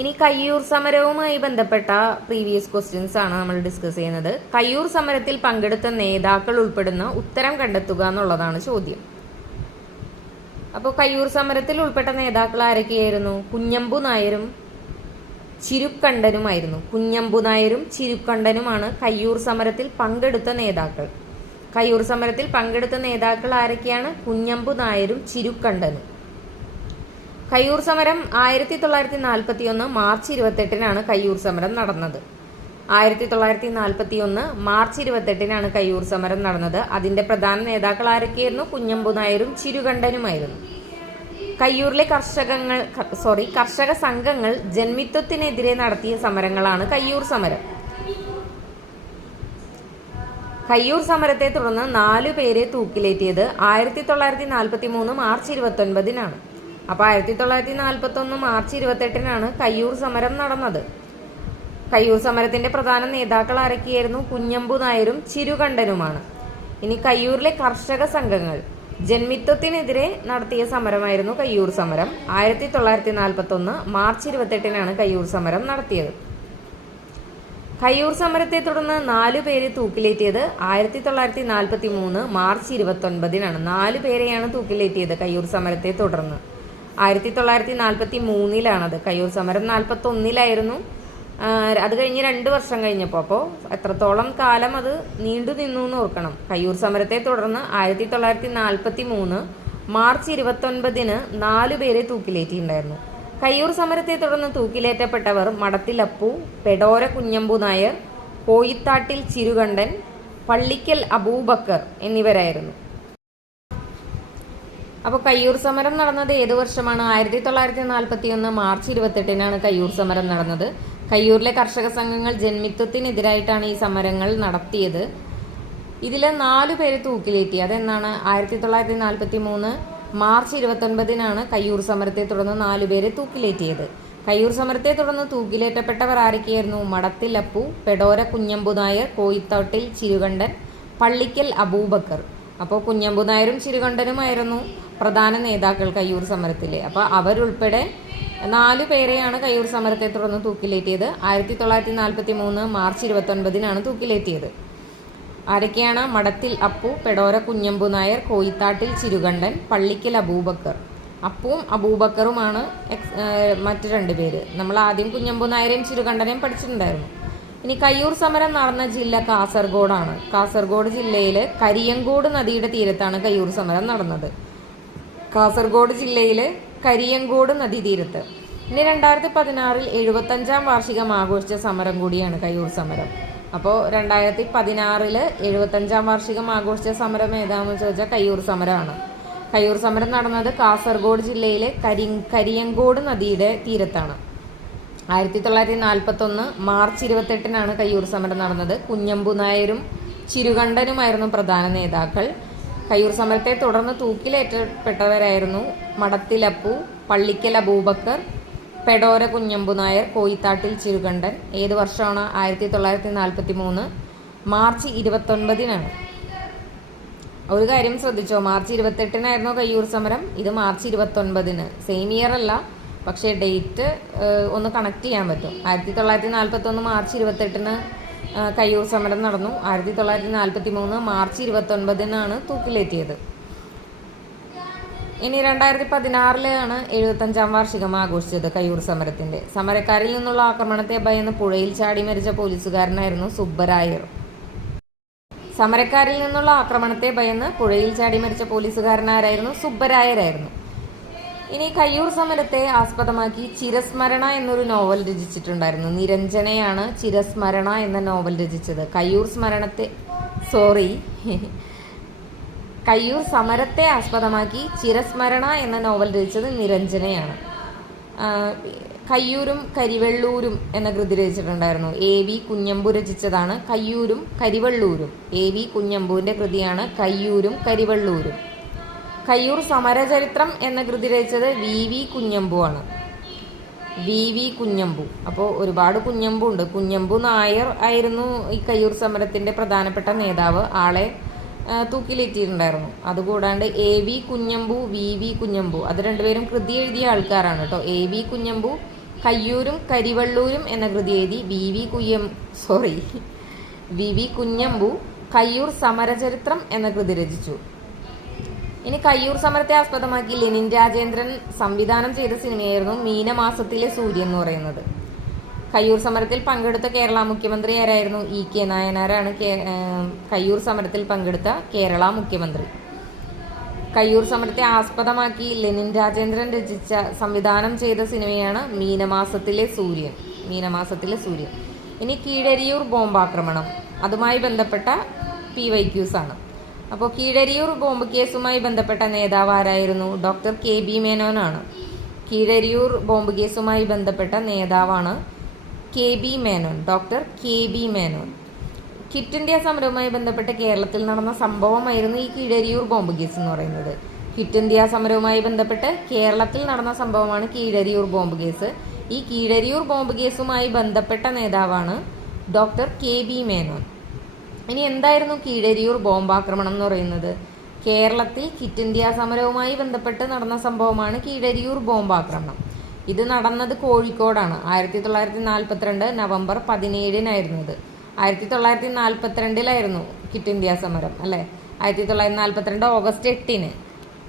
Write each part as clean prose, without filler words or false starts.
ഇനി കയ്യൂർ സമരവുമായി ബന്ധപ്പെട്ട പ്രീവിയസ് ക്വസ്റ്റ്യൻസ് ആണ് നമ്മൾ ഡിസ്കസ് ചെയ്യുന്നത്. കയ്യൂർ സമരത്തിൽ പങ്കെടുത്ത നേതാക്കൾ ഉൾപ്പെടുന്ന ഉത്തരം കണ്ടെത്തുക എന്നുള്ളതാണ് ചോദ്യം. അപ്പോൾ കയ്യൂർ സമരത്തിൽ ഉൾപ്പെട്ട നേതാക്കൾ ആരൊക്കെയായിരുന്നു? കുഞ്ഞമ്പു നായരും ചിരുക്കണ്ടനുമായിരുന്നു. കുഞ്ഞമ്പു നായരും ചിരുക്കണ്ടനുമാണ് കയ്യൂർ സമരത്തിൽ പങ്കെടുത്ത നേതാക്കൾ. കയ്യൂർ സമരത്തിൽ പങ്കെടുത്ത നേതാക്കൾ ആരൊക്കെയാണ്? കുഞ്ഞമ്പു നായരും ചിരുക്കണ്ടനും. കയ്യൂർ സമരം 1941 മാർച്ച് 28-നാണ് കയ്യൂർ സമരം നടന്നത്. 1941 മാർച്ച് 28-നാണ് കയ്യൂർ സമരം നടന്നത്. അതിന്റെ പ്രധാന നേതാക്കൾ ആരൊക്കെയായിരുന്നു? കുഞ്ഞമ്പു നായരും ചിരുകണ്ഠനുമായിരുന്നു. കയ്യൂരിലെ കർഷക സംഘങ്ങൾ ജന്മിത്വത്തിനെതിരെ നടത്തിയ സമരങ്ങളാണ് കയ്യൂർ സമരം. കയ്യൂർ സമരത്തെ തുടർന്ന് 4 പേരെ തൂക്കിലേറ്റിയത് 1943 മാർച്ച് 29-നാണ്. അപ്പൊ 1941 മാർച്ച് 28-നാണ് കയ്യൂർ സമരം നടന്നത്. കയ്യൂർ സമരത്തിന്റെ പ്രധാന നേതാക്കൾ ആരൊക്കെയായിരുന്നു? കുഞ്ഞമ്പു നായരും ചിരുകണ്ഠനുമാണ്. ഇനി കയ്യൂരിലെ കർഷക സംഘങ്ങൾ ജന്മിത്വത്തിനെതിരെ നടത്തിയ സമരമായിരുന്നു കയ്യൂർ സമരം. 1941 മാർച്ച് 28-നാണ് കയ്യൂർ സമരം നടത്തിയത്. കയ്യൂർ സമരത്തെ തുടർന്ന് 4 പേരെ തൂക്കിലേറ്റിയത് 1943 മാർച്ച് 29-നാണ്. 4 പേരെയാണ് തൂക്കിലേറ്റിയത് കയ്യൂർ സമരത്തെ തുടർന്ന്. 1943-ലാണത്. കയ്യൂർ സമരം 41-ലായിരുന്നു. അത് കഴിഞ്ഞ് 2 വർഷം കഴിഞ്ഞപ്പോൾ, അപ്പോൾ എത്രത്തോളം കാലം അത് നീണ്ടു നിന്നു എന്ന് ഓർക്കണം. കയ്യൂർ സമരത്തെ തുടർന്ന് 1943 മാർച്ച് 29-ന് 4 പേരെ തൂക്കിലേറ്റിയിട്ടുണ്ടായിരുന്നു. കയ്യൂർ സമരത്തെ തുടർന്ന് തൂക്കിലേറ്റപ്പെട്ടവർ മടത്തിൽ അപ്പു, പെടോര കുഞ്ഞമ്പു നായർ, കോയിത്താട്ടിൽ ചിരുകണ്ഠൻ, പള്ളിക്കൽ അബൂബക്കർ എന്നിവരായിരുന്നു. അപ്പോൾ കയ്യൂർ സമരം നടന്നത് ഏത് വർഷമാണ്? 1941 മാർച്ച് 28-നാണ് കയ്യൂർ സമരം നടന്നത്. കയ്യൂരിലെ കർഷക സംഘങ്ങൾ ജന്മിത്വത്തിനെതിരായിട്ടാണ് ഈ സമരങ്ങൾ നടത്തിയത്. ഇതിൽ 4 പേര് തൂക്കിലേറ്റി. അതെന്നാണ്? 1943 മാർച്ച് 29-നാണ് കയ്യൂർ സമരത്തെ തുടർന്ന് 4 പേരെ തൂക്കിലേറ്റിയത്. കയ്യൂർ സമരത്തെ തുടർന്ന് തൂക്കിലേറ്റപ്പെട്ടവർ ആരൊക്കെയായിരുന്നു? മടത്തിൽ അപ്പു, പെടോര കുഞ്ഞമ്പു നായർ, കോയിത്തോട്ടിൽ ചിരുകണ്ഠൻ, പള്ളിക്കൽ അബൂബക്കർ. അപ്പോൾ കുഞ്ഞമ്പു നായരും ചിരുകണ്ഠനുമായിരുന്നു പ്രധാന നേതാക്കൾ കയ്യൂർ സമരത്തിലെ. അപ്പോൾ അവരുൾപ്പെടെ 4 പേരെയാണ് കയ്യൂർ സമരത്തെ തുടർന്ന് തൂക്കിലേറ്റിയത്. 1943 മാർച്ച് 29-നാണ് തൂക്കിലേറ്റിയത്. ആരൊക്കെയാണ്? മടത്തിൽ അപ്പു, പെടോര കുഞ്ഞമ്പു നായർ, കോയിത്താട്ടിൽ ചിരുകണ്ഠൻ, പള്ളിക്കൽ അബൂബക്കർ. അപ്പുവും അബൂബക്കറുമാണ് മറ്റ് 2 പേര്. നമ്മൾ ആദ്യം കുഞ്ഞമ്പു നായരെയും ചിരുകണ്ഠനെയും പഠിച്ചിട്ടുണ്ടായിരുന്നു. ഇനി കയ്യൂർ സമരം നടന്ന ജില്ല കാസർഗോഡാണ്. കാസർഗോഡ് ജില്ലയിലെ കരിയങ്കോട് നദിയുടെ തീരത്താണ് കയ്യൂർ സമരം നടന്നത്. കാസർഗോഡ് ജില്ലയിലെ കരിയങ്കോട് നദീതീരത്ത്. ഇനി 2016-ൽ 75-ാം വാർഷികം ആഘോഷിച്ച സമരം കൂടിയാണ് കയ്യൂർ സമരം. അപ്പോൾ 2016-ൽ 75-ാം വാർഷികം ആഘോഷിച്ച സമരം ഏതാണെന്ന് ചോദിച്ചാൽ കയ്യൂർ സമരമാണ്. കയ്യൂർ സമരം നടന്നത് കാസർഗോഡ് ജില്ലയിലെ കരിയങ്കോട് നദിയുടെ തീരത്താണ്. 1941 മാർച്ച് 28-നാണ് കയ്യൂർ സമരം നടന്നത്. കുഞ്ഞമ്പു നായരും ചിരുകണ്ഠനുമായിരുന്നു പ്രധാന നേതാക്കൾ. കയ്യൂർ സമരത്തെ തുടർന്ന് തൂക്കിലേറ്റപ്പെട്ടവരായിരുന്നു മടത്തിൽ അപ്പു, പള്ളിക്കൽ അബൂബക്കർ, പെടോര കുഞ്ഞമ്പു നായർ, കോയിത്താട്ടിൽ ചിരുകണ്ഠൻ. ഏത് വർഷമാണ്? 1943 മാർച്ച് 29-നാണ്. ഒരു കാര്യം ശ്രദ്ധിച്ചോ, മാർച്ച് 28-നായിരുന്നു കയ്യൂർ സമരം. ഇത് മാർച്ച് 29-ന്. സെയിം ഇയർ അല്ല, പക്ഷേ ഡേറ്റ് ഒന്ന് കണക്ട് ചെയ്യാൻ പറ്റും. 1941 മാർച്ച് 28-ന് കയ്യൂർ സമരം നടന്നു. 1943 മാർച്ച് 29-നാണ് തൂക്കിലേറ്റിയത്. ഇനി 2016-ലാണ് 75-ാം വാർഷികം ആഘോഷിച്ചത് കയ്യൂർ സമരത്തിന്റെ. സമരക്കാരിൽ നിന്നുള്ള ആക്രമണത്തെ ഭയന്ന് പുഴയിൽ ചാടി മരിച്ച പോലീസുകാരനായിരുന്നു സുബ്ബരായർ. സമരക്കാരിൽ നിന്നുള്ള ആക്രമണത്തെ ഭയന്ന് പുഴയിൽ ചാടി മരിച്ച പോലീസുകാരനാരായിരുന്നു? സുബ്ബരായരായിരുന്നു. ഇനി കയ്യൂർ സമരത്തെ ആസ്പദമാക്കി ചിരസ്മരണ എന്നൊരു നോവൽ രചിച്ചിട്ടുണ്ടായിരുന്നു. നിരഞ്ജനയാണ് ചിരസ്മരണ എന്ന നോവൽ രചിച്ചത്. കയ്യൂർ സമരത്തെ ആസ്പദമാക്കി ചിരസ്മരണ എന്ന നോവൽ രചിച്ചത് നിരഞ്ജനയാണ്. കയ്യൂരും കരിവെള്ളൂരും എന്ന കൃതി രചിച്ചിട്ടുണ്ടായിരുന്നു. A.V. കുഞ്ഞമ്പു രചിച്ചതാണ് കയ്യൂരും കരിവെള്ളൂരും. A.V. കുഞ്ഞമ്പുവിന്റെ കൃതിയാണ് കയ്യൂരും കരിവെള്ളൂരും. കയ്യൂർ സമരചരിത്രം എന്ന കൃതി രചിച്ചത് V.V. കുഞ്ഞമ്പു ആണ്. V.V. കുഞ്ഞമ്പു. അപ്പോൾ ഒരുപാട് കുഞ്ഞമ്പു ഉണ്ട്. കുഞ്ഞമ്പു നായർ ആയിരുന്നു ഈ കയ്യൂർ സമരത്തിന്റെ പ്രധാനപ്പെട്ട നേതാവ്. ആളെ തൂക്കിലേറ്റിയിട്ടുണ്ടായിരുന്നു. അതുകൂടാണ്ട് A.V. കുഞ്ഞമ്പു, V.V. കുഞ്ഞമ്പു, അത് രണ്ടുപേരും കൃതി എഴുതിയ ആൾക്കാരാണ് കേട്ടോ. A.V. കുഞ്ഞമ്പു, കയ്യൂരും കരിവള്ളൂരും എന്ന കൃതി എഴുതി വി വി കുഞ്ഞമ്പു കയ്യൂർ സമരചരിത്രം എന്ന കൃതി രചിച്ചു. ഇനി കയ്യൂർ സമരത്തെ ആസ്പദമാക്കി ലെനിൻ രാജേന്ദ്രൻ സംവിധാനം ചെയ്ത സിനിമയായിരുന്നു മീനമാസത്തിലെ സൂര്യൻ എന്ന് പറയുന്നത്. കയ്യൂർ സമരത്തിൽ പങ്കെടുത്ത കേരള മുഖ്യമന്ത്രി ആരായിരുന്നു? EK നായനാരാണ് കയ്യൂർ സമരത്തിൽ പങ്കെടുത്ത കേരള മുഖ്യമന്ത്രി. കയ്യൂർ സമരത്തെ ആസ്പദമാക്കി ലെനിൻ രാജേന്ദ്രൻ സംവിധാനം ചെയ്ത സിനിമയാണ് മീനമാസത്തിലെ സൂര്യൻ. ഇനി കീഴരിയൂർ ബോംബാക്രമണം, അതുമായി ബന്ധപ്പെട്ട PYQs ആണ്. അപ്പോൾ കീഴരിയൂർ ബോംബ് കേസുമായി ബന്ധപ്പെട്ട നേതാവ് ആരായിരുന്നു? Doctor KB മേനോനാണ്. കീഴരിയൂർ ബോംബ് കേസുമായി ബന്ധപ്പെട്ട നേതാവാണ് doctor KB Menon. Quit India സമരവുമായി ബന്ധപ്പെട്ട് കേരളത്തിൽ നടന്ന സംഭവമായിരുന്നു ഈ കീഴരിയൂർ ബോംബ് കേസ് എന്ന് പറയുന്നത്. ക്വിറ്റ് ഇന്ത്യ സമരവുമായി ബന്ധപ്പെട്ട് കേരളത്തിൽ നടന്ന സംഭവമാണ് കീഴരിയൂർ ബോംബ് കേസ്. ഈ കീഴരിയൂർ ബോംബ് കേസുമായി ബന്ധപ്പെട്ട നേതാവാണ് ഡോക്ടർ KB മേനോൻ. ഇനി എന്തായിരുന്നു കീഴരിയൂർ ബോംബാക്രമണം എന്ന് പറയുന്നത്? കേരളത്തിൽ ക്വിറ്റ് ഇന്ത്യ സമരവുമായി ബന്ധപ്പെട്ട് നടന്ന സംഭവമാണ് കീഴരിയൂർ ബോംബാക്രമണം. ഇത് നടന്നത് കോഴിക്കോടാണ്. 1942 നവംബർ 17-നായിരുന്നു ഇത്. 1942 ക്വിറ്റ് ഇന്ത്യ സമരം അല്ലേ? 1942 ഓഗസ്റ്റ് 8-ന്.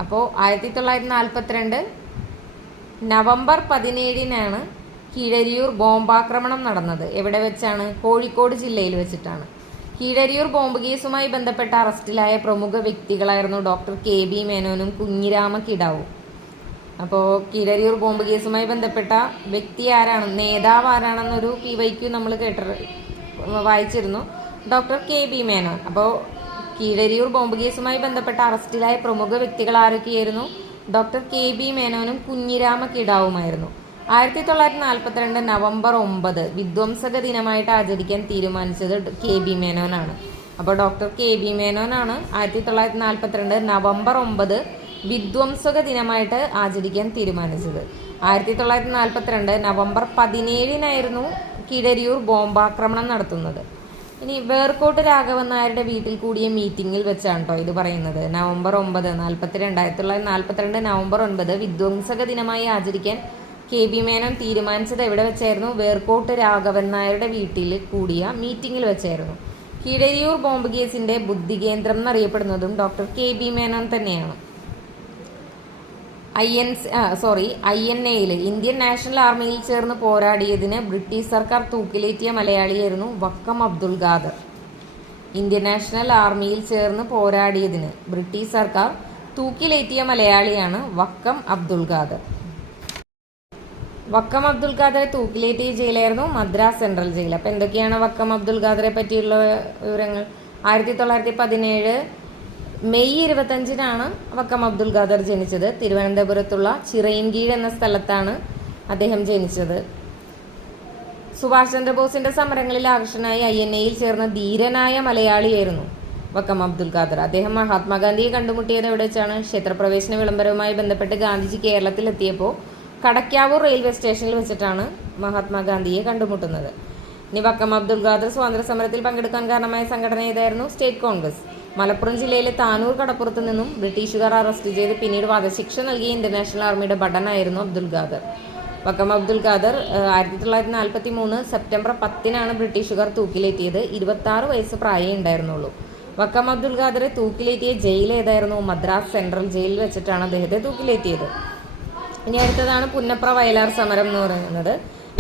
അപ്പോൾ 1942 നവംബർ 17-നാണ് കീഴരിയൂർ ബോംബാക്രമണം നടന്നത്. എവിടെ വെച്ചാണ്? കോഴിക്കോട് ജില്ലയിൽ വെച്ചിട്ടാണ്. കീഴരിയൂർ ബോംബ് കേസുമായി ബന്ധപ്പെട്ട അറസ്റ്റിലായ പ്രമുഖ വ്യക്തികളായിരുന്നു ഡോക്ടർ KB മേനോനും കുഞ്ഞിരാമ കിടാവും. അപ്പോൾ കീഴരിയൂർ ബോംബ് കേസുമായി ബന്ധപ്പെട്ട വ്യക്തി ആരാണ്, നേതാവ് ആരാണെന്നൊരു PYQ നമ്മൾ വായിച്ചിരുന്നു, ഡോക്ടർ KB മേനോൻ. അപ്പോൾ കീഴരിയൂർ ബോംബ് കേസുമായി ബന്ധപ്പെട്ട അറസ്റ്റിലായ പ്രമുഖ വ്യക്തികൾ ആരൊക്കെയായിരുന്നു? ഡോക്ടർ KB മേനോനും കുഞ്ഞിരാമ കിടാവുമായിരുന്നു. 1942 നവംബർ 9 വിധ്വംസക ദിനമായിട്ട് ആചരിക്കാൻ തീരുമാനിച്ചത് KB മേനോനാണ്. അപ്പോൾ ഡോക്ടർ KB മേനോനാണ് 1942 നവംബർ 9 വിധ്വംസക ദിനമായിട്ട് ആചരിക്കാൻ തീരുമാനിച്ചത്. 1942 നവംബർ 17-നായിരുന്നു കീഴരിയൂർ ബോംബാക്രമണം നടത്തുന്നത്. ഇനി വേർക്കോട്ട് രാഘവൻ നായരുടെ വീട്ടിൽ കൂടിയ മീറ്റിംഗിൽ വെച്ചാണ് കേട്ടോ ഇത് പറയുന്നത്. നവംബർ 9 1942 നവംബർ 9 വിധ്വംസക ദിനമായി ആചരിക്കാൻ KB മേനോൻ തീരുമാനിച്ചത് എവിടെ വെച്ചായിരുന്നു? വേർക്കോട്ട് രാഘവൻ നായരുടെ വീട്ടിൽ കൂടിയ മീറ്റിംഗിൽ വെച്ചായിരുന്നു. കീഴരിയൂർ ബോംബ് കേസിന്റെ ബുദ്ധികേന്ദ്രം എന്നറിയപ്പെടുന്നതും ഡോക്ടർ KB മേനോൻ തന്നെയാണ്. INA ഇന്ത്യൻ നാഷണൽ ആർമിയിൽ ചേർന്ന് പോരാടിയതിന് ബ്രിട്ടീഷ് സർക്കാർ തൂക്കിലേറ്റിയ മലയാളിയായിരുന്നു വക്കം അബ്ദുൽ ഖാദർ. ഇന്ത്യൻ നാഷണൽ ആർമിയിൽ ചേർന്ന് പോരാടിയതിന് ബ്രിട്ടീഷ് സർക്കാർ തൂക്കിലേറ്റിയ മലയാളിയാണ് വക്കം അബ്ദുൽ ഖാദർ. വക്കം അബ്ദുൽ ഖാദറെ തൂക്കിലേറ്റിയ ജയിലായിരുന്നു മദ്രാസ് സെൻട്രൽ ജയിൽ. അപ്പം എന്തൊക്കെയാണ് വക്കം അബ്ദുൽ ഖാദറെ പറ്റിയുള്ള വിവരങ്ങൾ? 1917 മെയ് 25-നാണ് വക്കം അബ്ദുൽ ഖാദർ ജനിച്ചത്. തിരുവനന്തപുരത്തുള്ള ചിറയിൻകീഴ് എന്ന സ്ഥലത്താണ് അദ്ദേഹം ജനിച്ചത്. സുഭാഷ് ചന്ദ്രബോസിന്റെ സമരങ്ങളിൽ ആകർഷനായി INA-യിൽ ചേർന്ന ധീരനായ മലയാളിയായിരുന്നു വക്കം അബ്ദുൽ ഖാദർ. അദ്ദേഹം മഹാത്മാഗാന്ധിയെ കണ്ടുമുട്ടിയത് എവിടെ വെച്ചാണ്? ക്ഷേത്രപ്രവേശന വിളംബരവുമായി ബന്ധപ്പെട്ട് ഗാന്ധിജി കേരളത്തിലെത്തിയപ്പോൾ കടക്കാവൂർ റെയിൽവേ സ്റ്റേഷനിൽ വെച്ചിട്ടാണ് മഹാത്മാഗാന്ധിയെ കണ്ടുമുട്ടുന്നത്. ഇനി വക്കം അബ്ദുൽ ഖാദർ സ്വാതന്ത്ര്യ സമരത്തിൽ പങ്കെടുക്കാൻ കാരണമായ സംഘടന ഏതായിരുന്നു? സ്റ്റേറ്റ് കോൺഗ്രസ്. മലപ്പുറം ജില്ലയിലെ താനൂർ കടപ്പുറത്ത് നിന്നും ബ്രിട്ടീഷുകാർ അറസ്റ്റ് ചെയ്ത് പിന്നീട് വധശിക്ഷ നൽകിയ ഇന്ത്യൻ നാഷണൽ ആർമിയുടെ ഭടനായിരുന്നു അബ്ദുൽ ഖാദർ. വക്കം അബ്ദുൽ ഖാദർ 1943 സെപ്റ്റംബർ 10-നാണ് ബ്രിട്ടീഷുകാർ തൂക്കിലേറ്റിയത്. 26 വയസ്സ് പ്രായമേ ഉണ്ടായിരുന്നുള്ളൂ. വക്കം അബ്ദുൽ ഖാദറെ തൂക്കിലേറ്റിയ ജയിൽ ഏതായിരുന്നു? മദ്രാസ് സെൻട്രൽ ജയിലിൽ വെച്ചിട്ടാണ് അദ്ദേഹത്തെ തൂക്കിലേറ്റിയത്. ഇനി അടുത്തതാണ് പുന്നപ്ര വയലാർ സമരം എന്ന് പറയുന്നത്.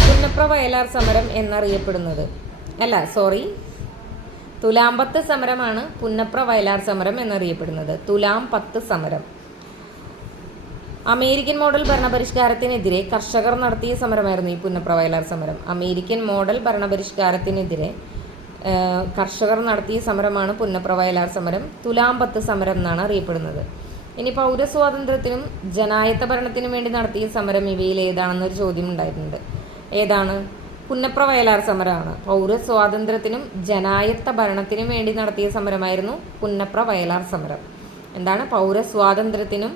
പുന്നപ്ര വയലാർ സമരം എന്നറിയപ്പെടുന്നത് തുലാംപത്ത് സമരമാണ് പുന്നപ്ര വയലാർ സമരം എന്നറിയപ്പെടുന്നത്. തുലാംപത്ത് സമരം അമേരിക്കൻ മോഡൽ ഭരണപരിഷ്കാരത്തിനെതിരെ കർഷകർ നടത്തിയ സമരമായിരുന്നു ഈ പുന്നപ്ര വയലാർ സമരം. അമേരിക്കൻ മോഡൽ ഭരണപരിഷ്കാരത്തിനെതിരെ കർഷകർ നടത്തിയ സമരമാണ് പുന്നപ്ര വയലാർ സമരം. തുലാംപത്ത് സമരം എന്നാണ് അറിയപ്പെടുന്നത്. ഇനി പൗരസ്വാതന്ത്ര്യത്തിനും ജനായത്ത ഭരണത്തിനും വേണ്ടി നടത്തിയ സമരം ഇവയിൽ ഏതാണെന്നൊരു ചോദ്യം ഉണ്ടായിട്ടുണ്ട്. ഏതാണ്? പുന്നപ്ര വയലാർ സമരമാണ്. പൗരസ്വാതന്ത്ര്യത്തിനും ജനായത്ത ഭരണത്തിനും വേണ്ടി നടത്തിയ സമരമായിരുന്നു പുന്നപ്ര വയലാർ സമരം. എന്താണ്? പൗരസ്വാതന്ത്ര്യത്തിനും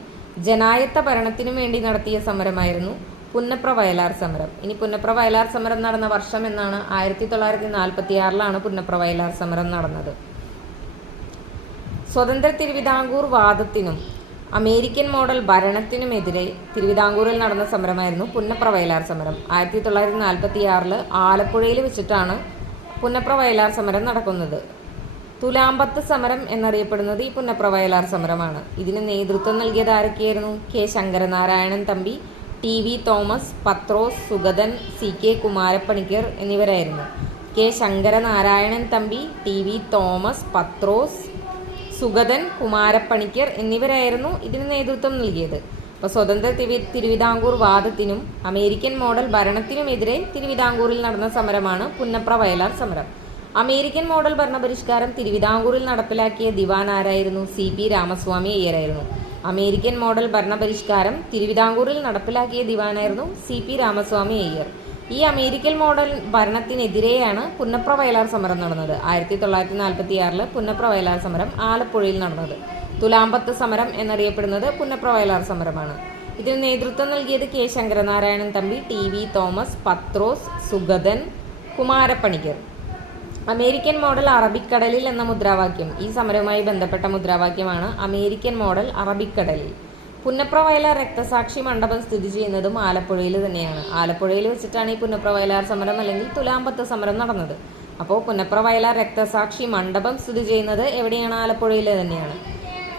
ജനായത്ത ഭരണത്തിനും വേണ്ടി നടത്തിയ സമരമായിരുന്നു പുന്നപ്ര വയലാർ സമരം. ഇനി പുന്നപ്ര വയലാർ സമരം നടന്ന വർഷം എന്നാണ്? 1946-ലാണ് പുന്നപ്ര വയലാർ സമരം നടന്നത്. സ്വതന്ത്ര തിരുവിതാംകൂർ വാദത്തിനും അമേരിക്കൻ മോഡൽ ഭരണത്തിനുമെതിരെ തിരുവിതാംകൂറിൽ നടന്ന സമരമായിരുന്നു പുന്നപ്ര വയലാർ സമരം. 1946 ആലപ്പുഴയിൽ വെച്ചിട്ടാണ് പുന്നപ്ര വയലാർ സമരം നടക്കുന്നത്. തുലാമ്പത്ത് സമരം എന്നറിയപ്പെടുന്നത് ഈ പുന്നപ്ര വയലാർ സമരമാണ്. ഇതിന് നേതൃത്വം നൽകിയത് ആരൊക്കെയായിരുന്നു? K Sankaranarayanan Thampi, T V Thomas, Pathros, Sugathan, C K Kumarapanicker എന്നിവരായിരുന്നു. K Sankaranarayanan Thampi, T V Thomas, Pathros, Sugathan, Kumarapanicker എന്നിവരായിരുന്നു ഇതിന് നേതൃത്വം നൽകിയത്. അപ്പോൾ സ്വതന്ത്ര തിരുവിതാംകൂർ വാദത്തിനും അമേരിക്കൻ മോഡൽ ഭരണത്തിനുമെതിരെ തിരുവിതാംകൂറിൽ നടന്ന സമരമാണ് പുന്നപ്ര വയലാർ സമരം. അമേരിക്കൻ മോഡൽ ഭരണപരിഷ്കാരം തിരുവിതാംകൂറിൽ നടപ്പിലാക്കിയ ദിവാൻ ആരായിരുന്നു? സി പി രാമസ്വാമി അയ്യരായിരുന്നു. അമേരിക്കൻ മോഡൽ ഭരണപരിഷ്കാരം തിരുവിതാംകൂറിൽ നടപ്പിലാക്കിയ ദിവാനായിരുന്നു സി പി രാമസ്വാമി അയ്യർ. ഈ അമേരിക്കൻ മോഡൽ ഭരണത്തിനെതിരെയാണ് പുന്നപ്ര വയലാർ സമരം നടന്നത്. 1946 പുന്നപ്ര വയലാർ സമരം ആലപ്പുഴയിൽ നടന്നത്. തുലാമ്പത്ത് സമരം എന്നറിയപ്പെടുന്നത് പുന്നപ്ര വയലാർ സമരമാണ്. ഇതിന് നേതൃത്വം നൽകിയത് K Sankaranarayanan Thampi, T V Thomas, Pathros, Sugathan, Kumarapanicker. American model അറബിക്കടലിൽ എന്ന മുദ്രാവാക്യം ഈ സമരവുമായി ബന്ധപ്പെട്ട മുദ്രാവാക്യമാണ്. അമേരിക്കൻ മോഡൽ അറബിക്കടലിൽ. പുന്നപ്ര വയലാർ രക്തസാക്ഷി മണ്ഡപം സ്ഥിതി ചെയ്യുന്നതും ആലപ്പുഴയിൽ തന്നെയാണ്. ആലപ്പുഴയിൽ വെച്ചിട്ടാണ് ഈ പുന്നപ്ര വയലാർ സമരം അല്ലെങ്കിൽ തുലാമ്പത്ത് സമരം നടന്നത്. അപ്പോൾ പുന്നപ്ര വയലാർ രക്തസാക്ഷി മണ്ഡപം സ്ഥിതി ചെയ്യുന്നത് എവിടെയാണ്? ആലപ്പുഴയിൽ തന്നെയാണ്.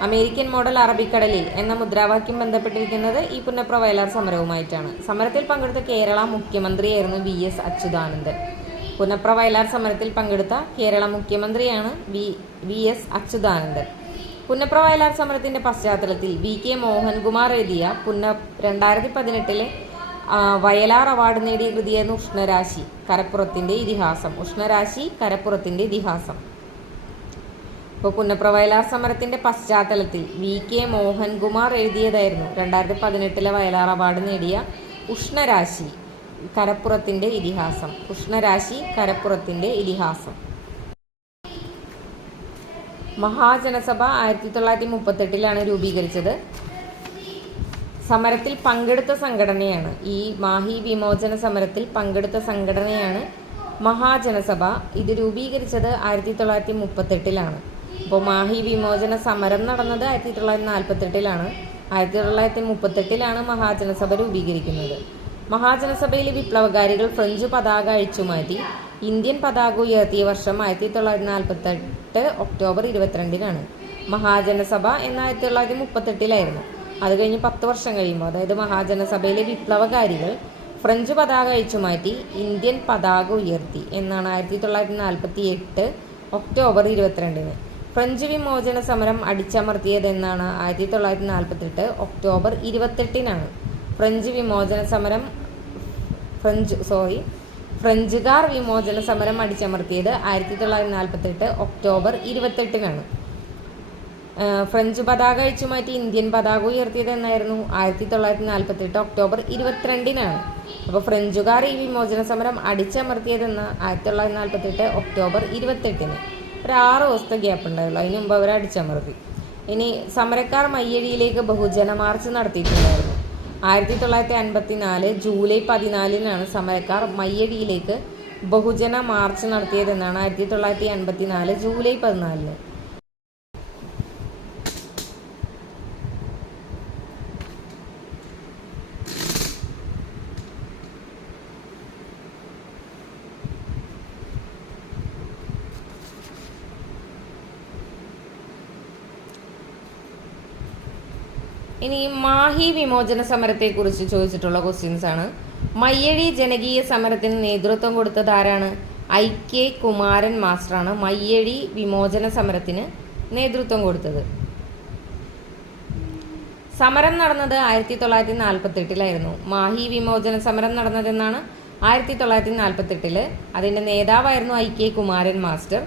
അമേരിക്കൻ മോഡൽ അറബിക്കടലിൽ എന്ന മുദ്രാവാക്യം ബന്ധപ്പെട്ടിരിക്കുന്നത് ഈ പുന്നപ്ര വയലാർ സമരവുമായിട്ടാണ്. സമരത്തിൽ പങ്കെടുത്ത കേരള മുഖ്യമന്ത്രിയായിരുന്നു VS അച്യുതാനന്ദൻ. പുന്നപ്ര വയലാർ സമരത്തിൽ പങ്കെടുത്ത കേരള മുഖ്യമന്ത്രിയാണ് VS അച്യുതാനന്ദൻ. പുന്നപ്ര വയലാർ സമരത്തിന്റെ പശ്ചാത്തലത്തിൽ VK മോഹൻകുമാർ എഴുതിയ 2018 വയലാർ അവാർഡ് നേടിയ കൃതിയായിരുന്നു ഉഷ്ണരാശി കരപ്പുറത്തിന്റെ ഇതിഹാസം. ഉഷ്ണരാശി കരപ്പുറത്തിന്റെ ഇതിഹാസം. ഇപ്പോൾ പുന്നപ്ര വയലാർ സമരത്തിന്റെ പശ്ചാത്തലത്തിൽ VK മോഹൻകുമാർ എഴുതിയതായിരുന്നു 2018 വയലാർ അവാർഡ് നേടിയ ഉഷ്ണരാശി കരപ്പുറത്തിന്റെ ഇതിഹാസം. ഉഷ്ണരാശി കരപ്പുറത്തിന്റെ ഇതിഹാസം. മഹാജനസഭ 1938 രൂപീകരിച്ചത്. സമരത്തിൽ പങ്കെടുത്ത സംഘടനയാണ് ഈ മാഹി വിമോചന സമരത്തിൽ പങ്കെടുത്ത സംഘടനയാണ് മഹാജനസഭ. ഇത് രൂപീകരിച്ചത് 1938. അപ്പോൾ മാഹി വിമോചന സമരം നടന്നത് 1948. 1938 മഹാജനസഭ രൂപീകരിക്കുന്നത്. മഹാജനസഭയിലെ വിപ്ലവകാരികൾ ഫ്രഞ്ച് പതാക അഴിച്ചുമാറ്റി ഇന്ത്യൻ പതാക ഉയർത്തിയ വർഷം 1948 ഒക്ടോബർ 22. മഹാജനസഭ എന്ന 1938. അത് കഴിഞ്ഞ് 10 വർഷം കഴിയുമ്പോൾ, അതായത് മഹാജനസഭയിലെ വിപ്ലവകാരികൾ ഫ്രഞ്ച് പതാക അഴിച്ചുമാറ്റി ഇന്ത്യൻ പതാക ഉയർത്തി എന്നാണ് 1948 ഒക്ടോബർ 22. ഫ്രഞ്ച് വിമോചന സമരം അടിച്ചമർത്തിയത് എന്നാണ് 1948 ഒക്ടോബർ 28. ഫ്രഞ്ച് വിമോചന സമരം ഫ്രഞ്ചുകാർ വിമോചന സമരം അടിച്ചമർത്തിയത് 1948 ഒക്ടോബർ 28. ഫ്രഞ്ച് പതാക അഴിച്ചുമാറ്റി ഇന്ത്യൻ പതാക ഉയർത്തിയത് എന്നായിരുന്നു 1948 ഒക്ടോബർ 22. അപ്പോൾ ഫ്രഞ്ചുകാർ ഈ വിമോചന സമരം അടിച്ചമർത്തിയതെന്ന് 1948 ഒക്ടോബർ 28. ഒരു 6 ദിവസത്തെ ഗ്യാപ്പ് ഉണ്ടായുള്ളൂ. അതിന് മുമ്പ് അവർ അടിച്ചമർത്തി. ഇനി സമരക്കാർ മയ്യഴിയിലേക്ക് ബഹുജന മാർച്ച് നടത്തിയിട്ടുണ്ടായിരുന്നു. 1954 ജൂലൈ 14 സമരക്കാർ മയ്യഴിയിലേക്ക് ബഹുജന മാർച്ച് നടത്തിയതെന്നാണ് 1954 ജൂലൈ 14. ഇനി മാഹി വിമോചന സമരത്തെക്കുറിച്ച് ചോദിച്ചിട്ടുള്ള ക്വസ്റ്റ്യൻസ് ആണ്. മയ്യഴി ജനകീയ സമരത്തിന് നേതൃത്വം കൊടുത്തത് ആരാണ്? IK കുമാരൻ മാസ്റ്ററാണ് മയ്യഴി വിമോചന സമരത്തിന് നേതൃത്വം കൊടുത്തത്. സമരം നടന്നത് 1948 മാഹി വിമോചന സമരം നടന്നതെന്നാണ് 1948. അതിൻ്റെ നേതാവായിരുന്നു IK കുമാരൻ മാസ്റ്റർ.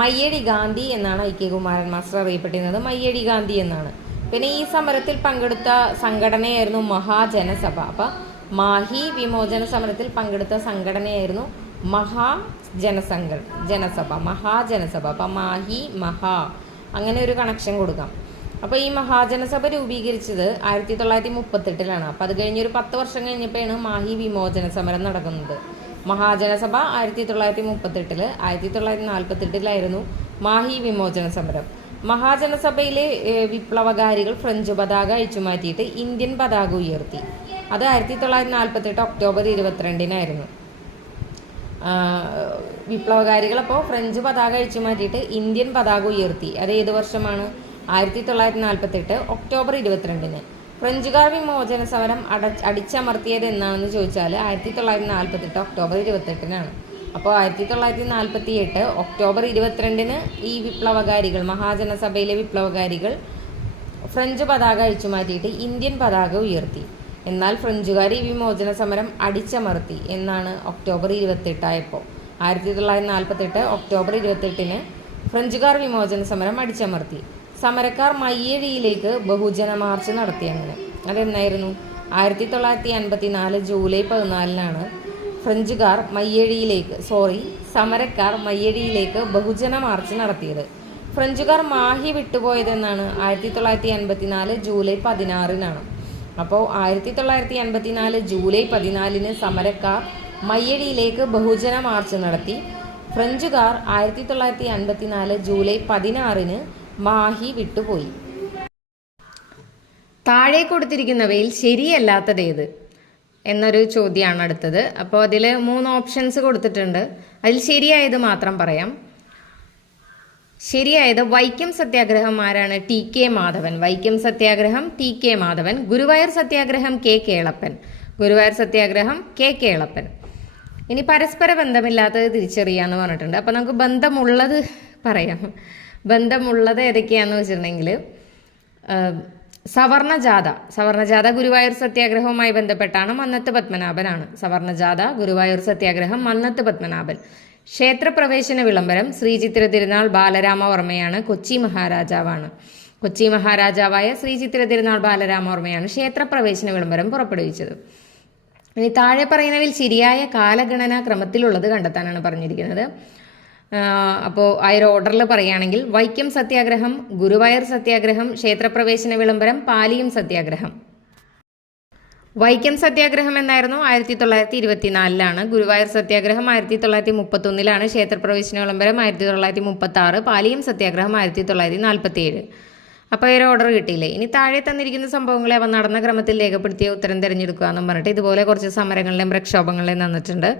മയ്യഴി ഗാന്ധി എന്നാണ് IK കുമാരൻ മാസ്റ്റർ അറിയപ്പെട്ടിരുന്നത്. മയ്യഴി ഗാന്ധി എന്നാണ്. പിന്നെ ഈ സമരത്തിൽ പങ്കെടുത്ത സംഘടനയായിരുന്നു മഹാജനസഭ. അപ്പം മാഹി വിമോചന സമരത്തിൽ പങ്കെടുത്ത സംഘടനയായിരുന്നു ജനസഭ മഹാജനസഭ. അപ്പം മാഹി അങ്ങനെ ഒരു കണക്ഷൻ കൊടുക്കാം. അപ്പോൾ ഈ മഹാജനസഭ രൂപീകരിച്ചത് 1938. അപ്പം അത് കഴിഞ്ഞൊരു 10 വർഷം കഴിഞ്ഞപ്പോഴാണ് മാഹി വിമോചന സമരം നടക്കുന്നത്. മഹാജനസഭ 1938. 1948 മാഹി വിമോചന സമരം. മഹാജനസഭയിലെ വിപ്ലവകാരികൾ ഫ്രഞ്ച് പതാക അഴിച്ചുമാറ്റിയിട്ട് ഇന്ത്യൻ പതാക ഉയർത്തി. അത് 1948 ഒക്ടോബർ 22-നായിരുന്നു. വിപ്ലവകാരികൾ അപ്പോൾ ഫ്രഞ്ച് പതാക അഴിച്ചു മാറ്റിയിട്ട് ഇന്ത്യൻ പതാക ഉയർത്തി. അത് ഏത് വർഷമാണ്? 1948 ഒക്ടോബർ 22-ന്. ഫ്രഞ്ചുകാർ വിമോചന സമരം അടിച്ചമർത്തിയത് എന്നാണെന്ന് ചോദിച്ചാൽ 1948 ഒക്ടോബർ 28-നാണ്. അപ്പോൾ 1948 ഒക്ടോബർ 22-ന് ഈ വിപ്ലവകാരികൾ, മഹാജനസഭയിലെ വിപ്ലവകാരികൾ ഫ്രഞ്ച് പതാക അഴിച്ചു മാറ്റിയിട്ട് ഇന്ത്യൻ പതാക ഉയർത്തി. എന്നാൽ ഫ്രഞ്ചുകാർ ഈ വിമോചന സമരം അടിച്ചമർത്തി എന്നാണ് ഒക്ടോബർ 28 ആയപ്പോൾ. 1948 ഒക്ടോബർ 28-ന് ഫ്രഞ്ചുകാർ വിമോചന സമരം അടിച്ചമർത്തി. സമരക്കാർ മയ്യഴിയിലേക്ക് ബഹുജന മാർച്ച് നടത്തി. അങ്ങനെ അതെന്നായിരുന്നു? 1954 ജൂലൈ 14-നാണ് സമരക്കാർ മയ്യഴിയിലേക്ക് ബഹുജന മാർച്ച് നടത്തിയത്. ഫ്രഞ്ചുകാർ മാഹി വിട്ടുപോയതെന്നാണ്? 1954 ജൂലൈ 16-നാണ്. അപ്പോൾ 1954 ജൂലൈ 14-ന് സമരക്കാർ മയ്യഴിയിലേക്ക് ബഹുജന മാർച്ച് നടത്തി. ഫ്രഞ്ചുകാർ 1954 ജൂലൈ 16-ന് മാഹി വിട്ടുപോയി. താഴെ കൊടുത്തിരിക്കുന്നവയിൽ ശരിയല്ലാത്തതേത് എന്നൊരു ചോദ്യമാണ് അടുത്തത്. അപ്പോൾ അതിൽ 3 ഓപ്ഷൻസ് കൊടുത്തിട്ടുണ്ട്. അതിൽ ശരിയായത് മാത്രം പറയാം. ശരിയായത് വൈക്കം സത്യാഗ്രഹം ആരാണ്? T K Madhavan. വൈക്കം സത്യാഗ്രഹം ടി കെ മാധവൻ. ഗുരുവായൂർ സത്യാഗ്രഹം കെ കേളപ്പൻ. ഗുരുവായൂർ സത്യാഗ്രഹം കെ കേളപ്പൻ. ഇനി പരസ്പര ബന്ധമില്ലാത്തത് തിരിച്ചറിയാന്ന് പറഞ്ഞിട്ടുണ്ട്. അപ്പോൾ നമുക്ക് ബന്ധമുള്ളത് പറയാം. ബന്ധമുള്ളത് ഏതൊക്കെയാണെന്ന് വെച്ചിട്ടുണ്ടെങ്കിൽ സവർണജാഥ ഗുരുവായൂർ സത്യാഗ്രഹവുമായി ബന്ധപ്പെട്ടാണ്. മന്നത്ത് പത്മനാഭനാണ്. സവർണജാഥ ഗുരുവായൂർ സത്യാഗ്രഹം മന്നത്ത് പത്മനാഭൻ. ക്ഷേത്രപ്രവേശന വിളംബരം ശ്രീചിത്തിര തിരുനാൾ ബാലരാമവർമ്മയാണ്. കൊച്ചി മഹാരാജാവാണ്. കൊച്ചി മഹാരാജാവായ ശ്രീചിത്തിര തിരുനാൾ ബാലരാമവർമ്മയാണ് ക്ഷേത്രപ്രവേശന വിളംബരം പുറപ്പെടുവിച്ചത്. ഇനി താഴെ പറയുന്നതിൽ ശരിയായ കാലഗണനാ ക്രമത്തിലുള്ളത് കണ്ടെത്താനാണ് പറഞ്ഞിരിക്കുന്നത്. അപ്പോൾ ആ ഒരു ഓർഡറിൽ പറയുകയാണെങ്കിൽ വൈക്കം സത്യാഗ്രഹം, ഗുരുവായൂർ സത്യാഗ്രഹം, ക്ഷേത്രപ്രവേശന വിളംബരം, പാലിയം സത്യാഗ്രഹം. വൈക്കം സത്യാഗ്രഹം എന്നായിരുന്നു? 1924-ലാണ്. ഗുരുവായൂർ സത്യാഗ്രഹം 1931-ലാണ്. ക്ഷേത്രപ്രവേശന വിളംബരം 1936. പാലിയം സത്യാഗ്രഹം 1947. അപ്പോൾ ഒരു ഓർഡർ കിട്ടിയില്ലേ? ഇനി താഴെ തന്നിരിക്കുന്ന സംഭവങ്ങളെ അവ നടന്ന ക്രമത്തിൽ രേഖപ്പെടുത്തിയ ഉത്തരം തിരഞ്ഞെടുക്കുക എന്നും പറഞ്ഞിട്ട് ഇതുപോലെ കുറച്ച് സമരങ്ങളുടെയും പ്രക്ഷോഭങ്ങളുടെയും തന്നിട്ടുണ്ട്.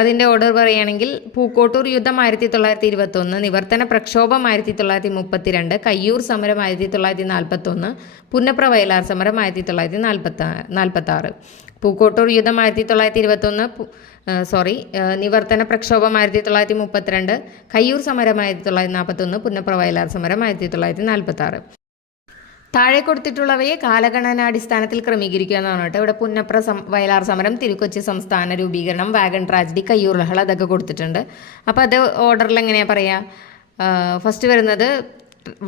അതിൻ്റെ ഓർഡർ പറയുകയാണെങ്കിൽ പൂക്കോട്ടൂർ യുദ്ധം 1921, നിവർത്തന പ്രക്ഷോഭം 1932, കയ്യൂർ സമരം 1941, പുന്നപ്ര വയലാർ സമരം 1946. പൂക്കോട്ടൂർ യുദ്ധം 1921, നിവർത്തന പ്രക്ഷോഭം 1932, കയ്യൂർ സമരം 1941, പുന്നപ്ര വയലാർ സമരം 1946. താഴെ കൊടുത്തിട്ടുള്ളവയെ കാലഗണനാടിസ്ഥാനത്തിൽ ക്രമീകരിക്കുക എന്ന് പറഞ്ഞിട്ട് ഇവിടെ പുന്നപ്ര വയലാർ സമരം, തിരുക്കൊച്ചി സംസ്ഥാന രൂപീകരണം, വാഗൺ ട്രാജഡി, കയ്യൂർ ലഹള അതൊക്കെ കൊടുത്തിട്ടുണ്ട്. അപ്പോൾ അത് ഓർഡറിൽ എങ്ങനെയാണ് പറയുക? ഫസ്റ്റ് വരുന്നത്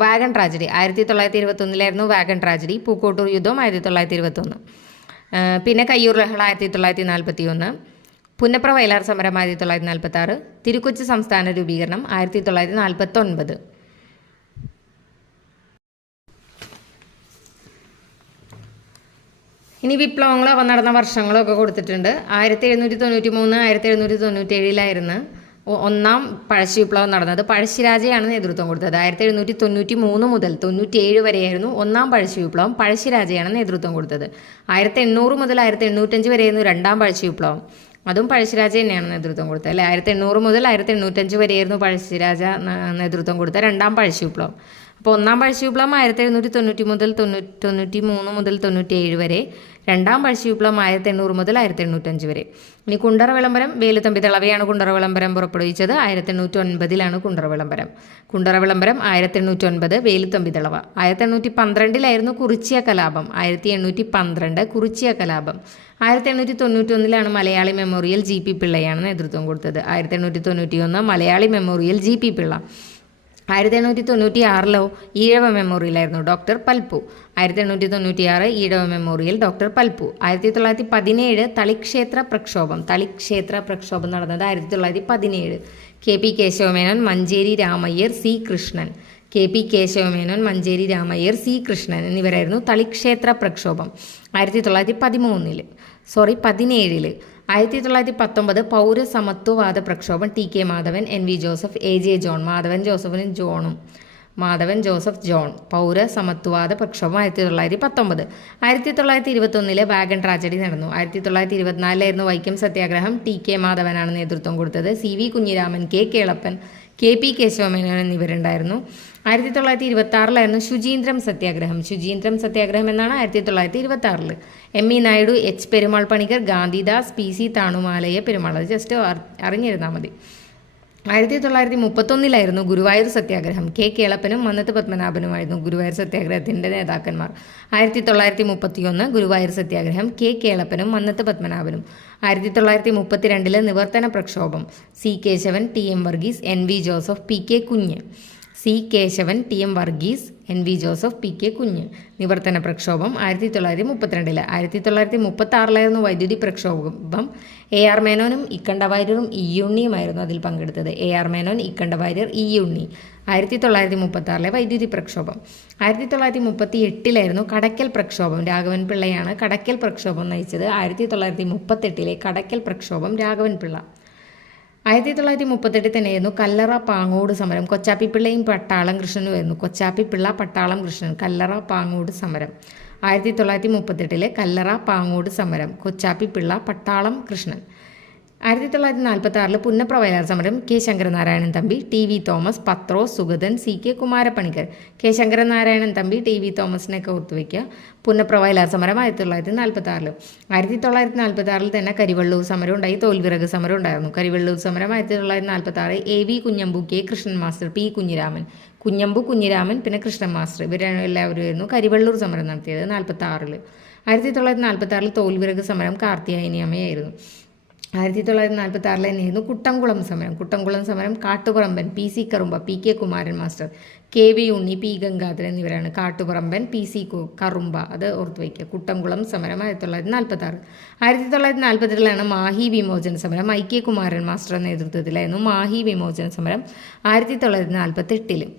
വാഗൺ ട്രാജഡി 1921-ലായിരുന്നു വാഗൺ ട്രാജഡി. പൂക്കോട്ടൂർ യുദ്ധം 1921. പിന്നെ കയ്യൂർ ലഹള 1941, പുന്നപ്ര വയലാർ സമരം 1946, തിരുക്കൊച്ചി സംസ്ഥാന രൂപീകരണം 1949. ഇനി വിപ്ലവങ്ങളോ അവ നടന്ന വർഷങ്ങളോ ഒക്കെ കൊടുത്തിട്ടുണ്ട്. 1793, 1797-ലായിരുന്നു ഒന്നാം പഴശ്ശി വിപ്ലവം നടന്നത്. പഴശ്ശിരാജയാണ് നേതൃത്വം കൊടുത്തത്. 1793 മുതൽ 97 വരെയായിരുന്നു ഒന്നാം പഴശ്ശി വിപ്ലവം. പഴശ്ശിരാജയാണ് നേതൃത്വം കൊടുത്തത്. 1800 മുതൽ 1885 വരെയായിരുന്നു രണ്ടാം പഴശ്ശി വിപ്ലവം. അതും പഴശ്ശിരാജ തന്നെയാണ് നേതൃത്വം കൊടുത്തത് അല്ലേ. 1800 മുതൽ 1885 വരെയായിരുന്നു പഴശ്ശിരാജ നേതൃത്വം കൊടുത്ത രണ്ടാം പഴശ്ശി വിപ്ലവം. അപ്പോൾ ഒന്നാം പഴശ്ശി വിപ്ലവം 1793 മുതൽ 97 വരെ, രണ്ടാം പഴശ്ശി വിപ്ലവം 1800 മുതൽ 1885 വരെ. ഇനി കുണ്ടറ വിളംബരം വേലുത്തമ്പി ദളവയാണ് കുണ്ടറ വിളംബരം പുറപ്പെടുവിച്ചത്. 1809-ലാണ് കുണ്ടറ വിളംബരം. കുണ്ടറ വിളംബരം 1809, വേലുത്തമ്പി ദളവ. 1812-ലായിരുന്നു കുറിച്യ കലാപം. 1812 കുറിച്യ കലാപം. 1891-ലാണ് മലയാളി മെമ്മോറിയൽ ജി പി പിള്ളയാണ് നേതൃത്വം കൊടുത്തത്. 1891 Malayali memorial G P Pillai. 1896 Ezhava മെമ്മോറിയലായിരുന്നു doctor Palpu. 1896 Ezhava memorial doctor Palpu. 1917 തളിക്ഷേത്ര പ്രക്ഷോഭം നടന്നത് 1917. K P Kesavamenon, Manjeri Ramayyar, C Krishnan. K P Kesavamenon, Manjeri Ramayyar, C Krishnan എന്നിവരായിരുന്നു തളിക്ഷേത്ര പ്രക്ഷോഭം. 1917. 1919 പൗരസമത്വവാദ പ്രക്ഷോഭം T K Madhavan, N V Joseph, A J John. Madhavan ജോസഫിനും ജോണും മാധവൻ ജോസഫ് ജോൺ. പൗര സമത്വവാദ പ്രക്ഷോഭം 1919. 1921 വാഗൺ ട്രാജഡി നടന്നു. 1924 വൈക്കം സത്യാഗ്രഹം. ടി.കെ. മാധവനാണ് നേതൃത്വം കൊടുത്തത്. CV. Kunhiraman, K. Kelappan, K P. Kesava Menon എന്നിവരുണ്ടായിരുന്നു. 1926 Suchindram സത്യാഗ്രഹം. ശുചീന്ദ്രം സത്യാഗ്രഹം എന്നാണ് 1926. എം.ഇ. നായിഡു, എച്ച്. പെരുമാൾ പണിക്കർ, ഗാന്ധിദാസ്, പി.സി. താണുമാലയ പെരുമാൾ. അത് ജസ്റ്റ് അറിഞ്ഞിരുന്നാൽ മതി. 1931 ഗുരുവായൂർ സത്യാഗ്രഹം. കെ. കേളപ്പനും മന്നത്ത് പത്മനാഭനുമായിരുന്നു ഗുരുവായൂർ സത്യാഗ്രഹത്തിൻ്റെ നേതാക്കന്മാർ. 1931 ഗുരുവായൂർ സത്യാഗ്രഹം. കെ. കേളപ്പനും മന്നത്ത് പത്മനാഭനും. 1932 നിവർത്തന പ്രക്ഷോഭം. C. Kesavan, T. M. Varghese, N. V. Joseph, P. K. Kunju. C. Kesavan, T. M. Varghese, N. V. Joseph, P. K. Kunju. നിവർത്തന പ്രക്ഷോഭം 1932. 1936 വൈദ്യുതി പ്രക്ഷോഭം. എ. ആർ. മേനോനും ഇക്കണ്ട വാര്യരും ഇ. ഉണ്ണിയുമായിരുന്നു അതിൽ പങ്കെടുത്തത്. A. R. Menon, Ikkanda Variar, E. Unni. 1936 വൈദ്യുതി പ്രക്ഷോഭം. 1938 കടയ്ക്കൽ പ്രക്ഷോഭം. രാഘവൻ പിള്ളയാണ് കടയ്ക്കൽ പ്രക്ഷോഭം നയിച്ചത്. 1938 കടയ്ക്കൽ പ്രക്ഷോഭം രാഘവൻ പിള്ള. 1938 തന്നെയായിരുന്നു കല്ലറ പാങ്ങോട് സമരം. കൊച്ചാപ്പിപ്പിള്ളയും പട്ടാളം കൃഷ്ണനുമായിരുന്നു. കൊച്ചാപ്പിപ്പിള്ള, പട്ടാളം കൃഷ്ണൻ. കല്ലറ പാങ്ങോട് സമരം 1938 കല്ലറ പാങ്ങോട് സമരം. കൊച്ചാപ്പിപ്പിള്ള, പട്ടാളം കൃഷ്ണൻ. 1946 പുന്നപ്ര വയലാർ സമരം. K. Sankaranarayanan Thampi, T. V. Thomas, Pathros, Sugathan, C. K. Kumarapanicker. K. Sankaranarayanan Thampi, T. V. തോമസിനെയൊക്കെ ഓർത്തുവയ്ക്കുക. പുന്നപ്ര വയലാർ സമരം 1946. 1946 തന്നെ കരിവള്ളൂർ സമരം ഉണ്ടായി. തോൽവിറക് സമരം ഉണ്ടായിരുന്നു. കരിവള്ളൂർ സമരം 1946. A. V. Kunhambu, K. Krishnan master, P. Kunhiraman. Kunhambu, Kunhiraman, പിന്നെ കൃഷ്ണൻ മാസ്റ്റർ, ഇവരെല്ലാവരുമായിരുന്നു കരിവള്ളൂർ സമരം നടത്തിയത് 1946. 1946 തോൽവിറക് സമരം കാർത്തിയായനി അമ്മയായിരുന്നു. 1946 തന്നെയായിരുന്നു കുട്ടംകുളം സമരം. കുട്ടംകുളം സമരം Kattuparamban, P. C. Karumba, P. K. Kumaran master, K. V. Unni, P. Gangadharan എന്നിവരാണ്. കാട്ടുപറമ്പൻ, പി. സി. കറുമ്പ, അത് ഓർത്തു വയ്ക്കുക. കുട്ടംകുളം സമരം 1946. 1942 മാഹി വിമോചന സമരം. ഐ. കെ. കുമാരൻ മാസ്റ്റർ നേതൃത്വത്തിലായിരുന്നു മാഹി വിമോചന സമരം 1948.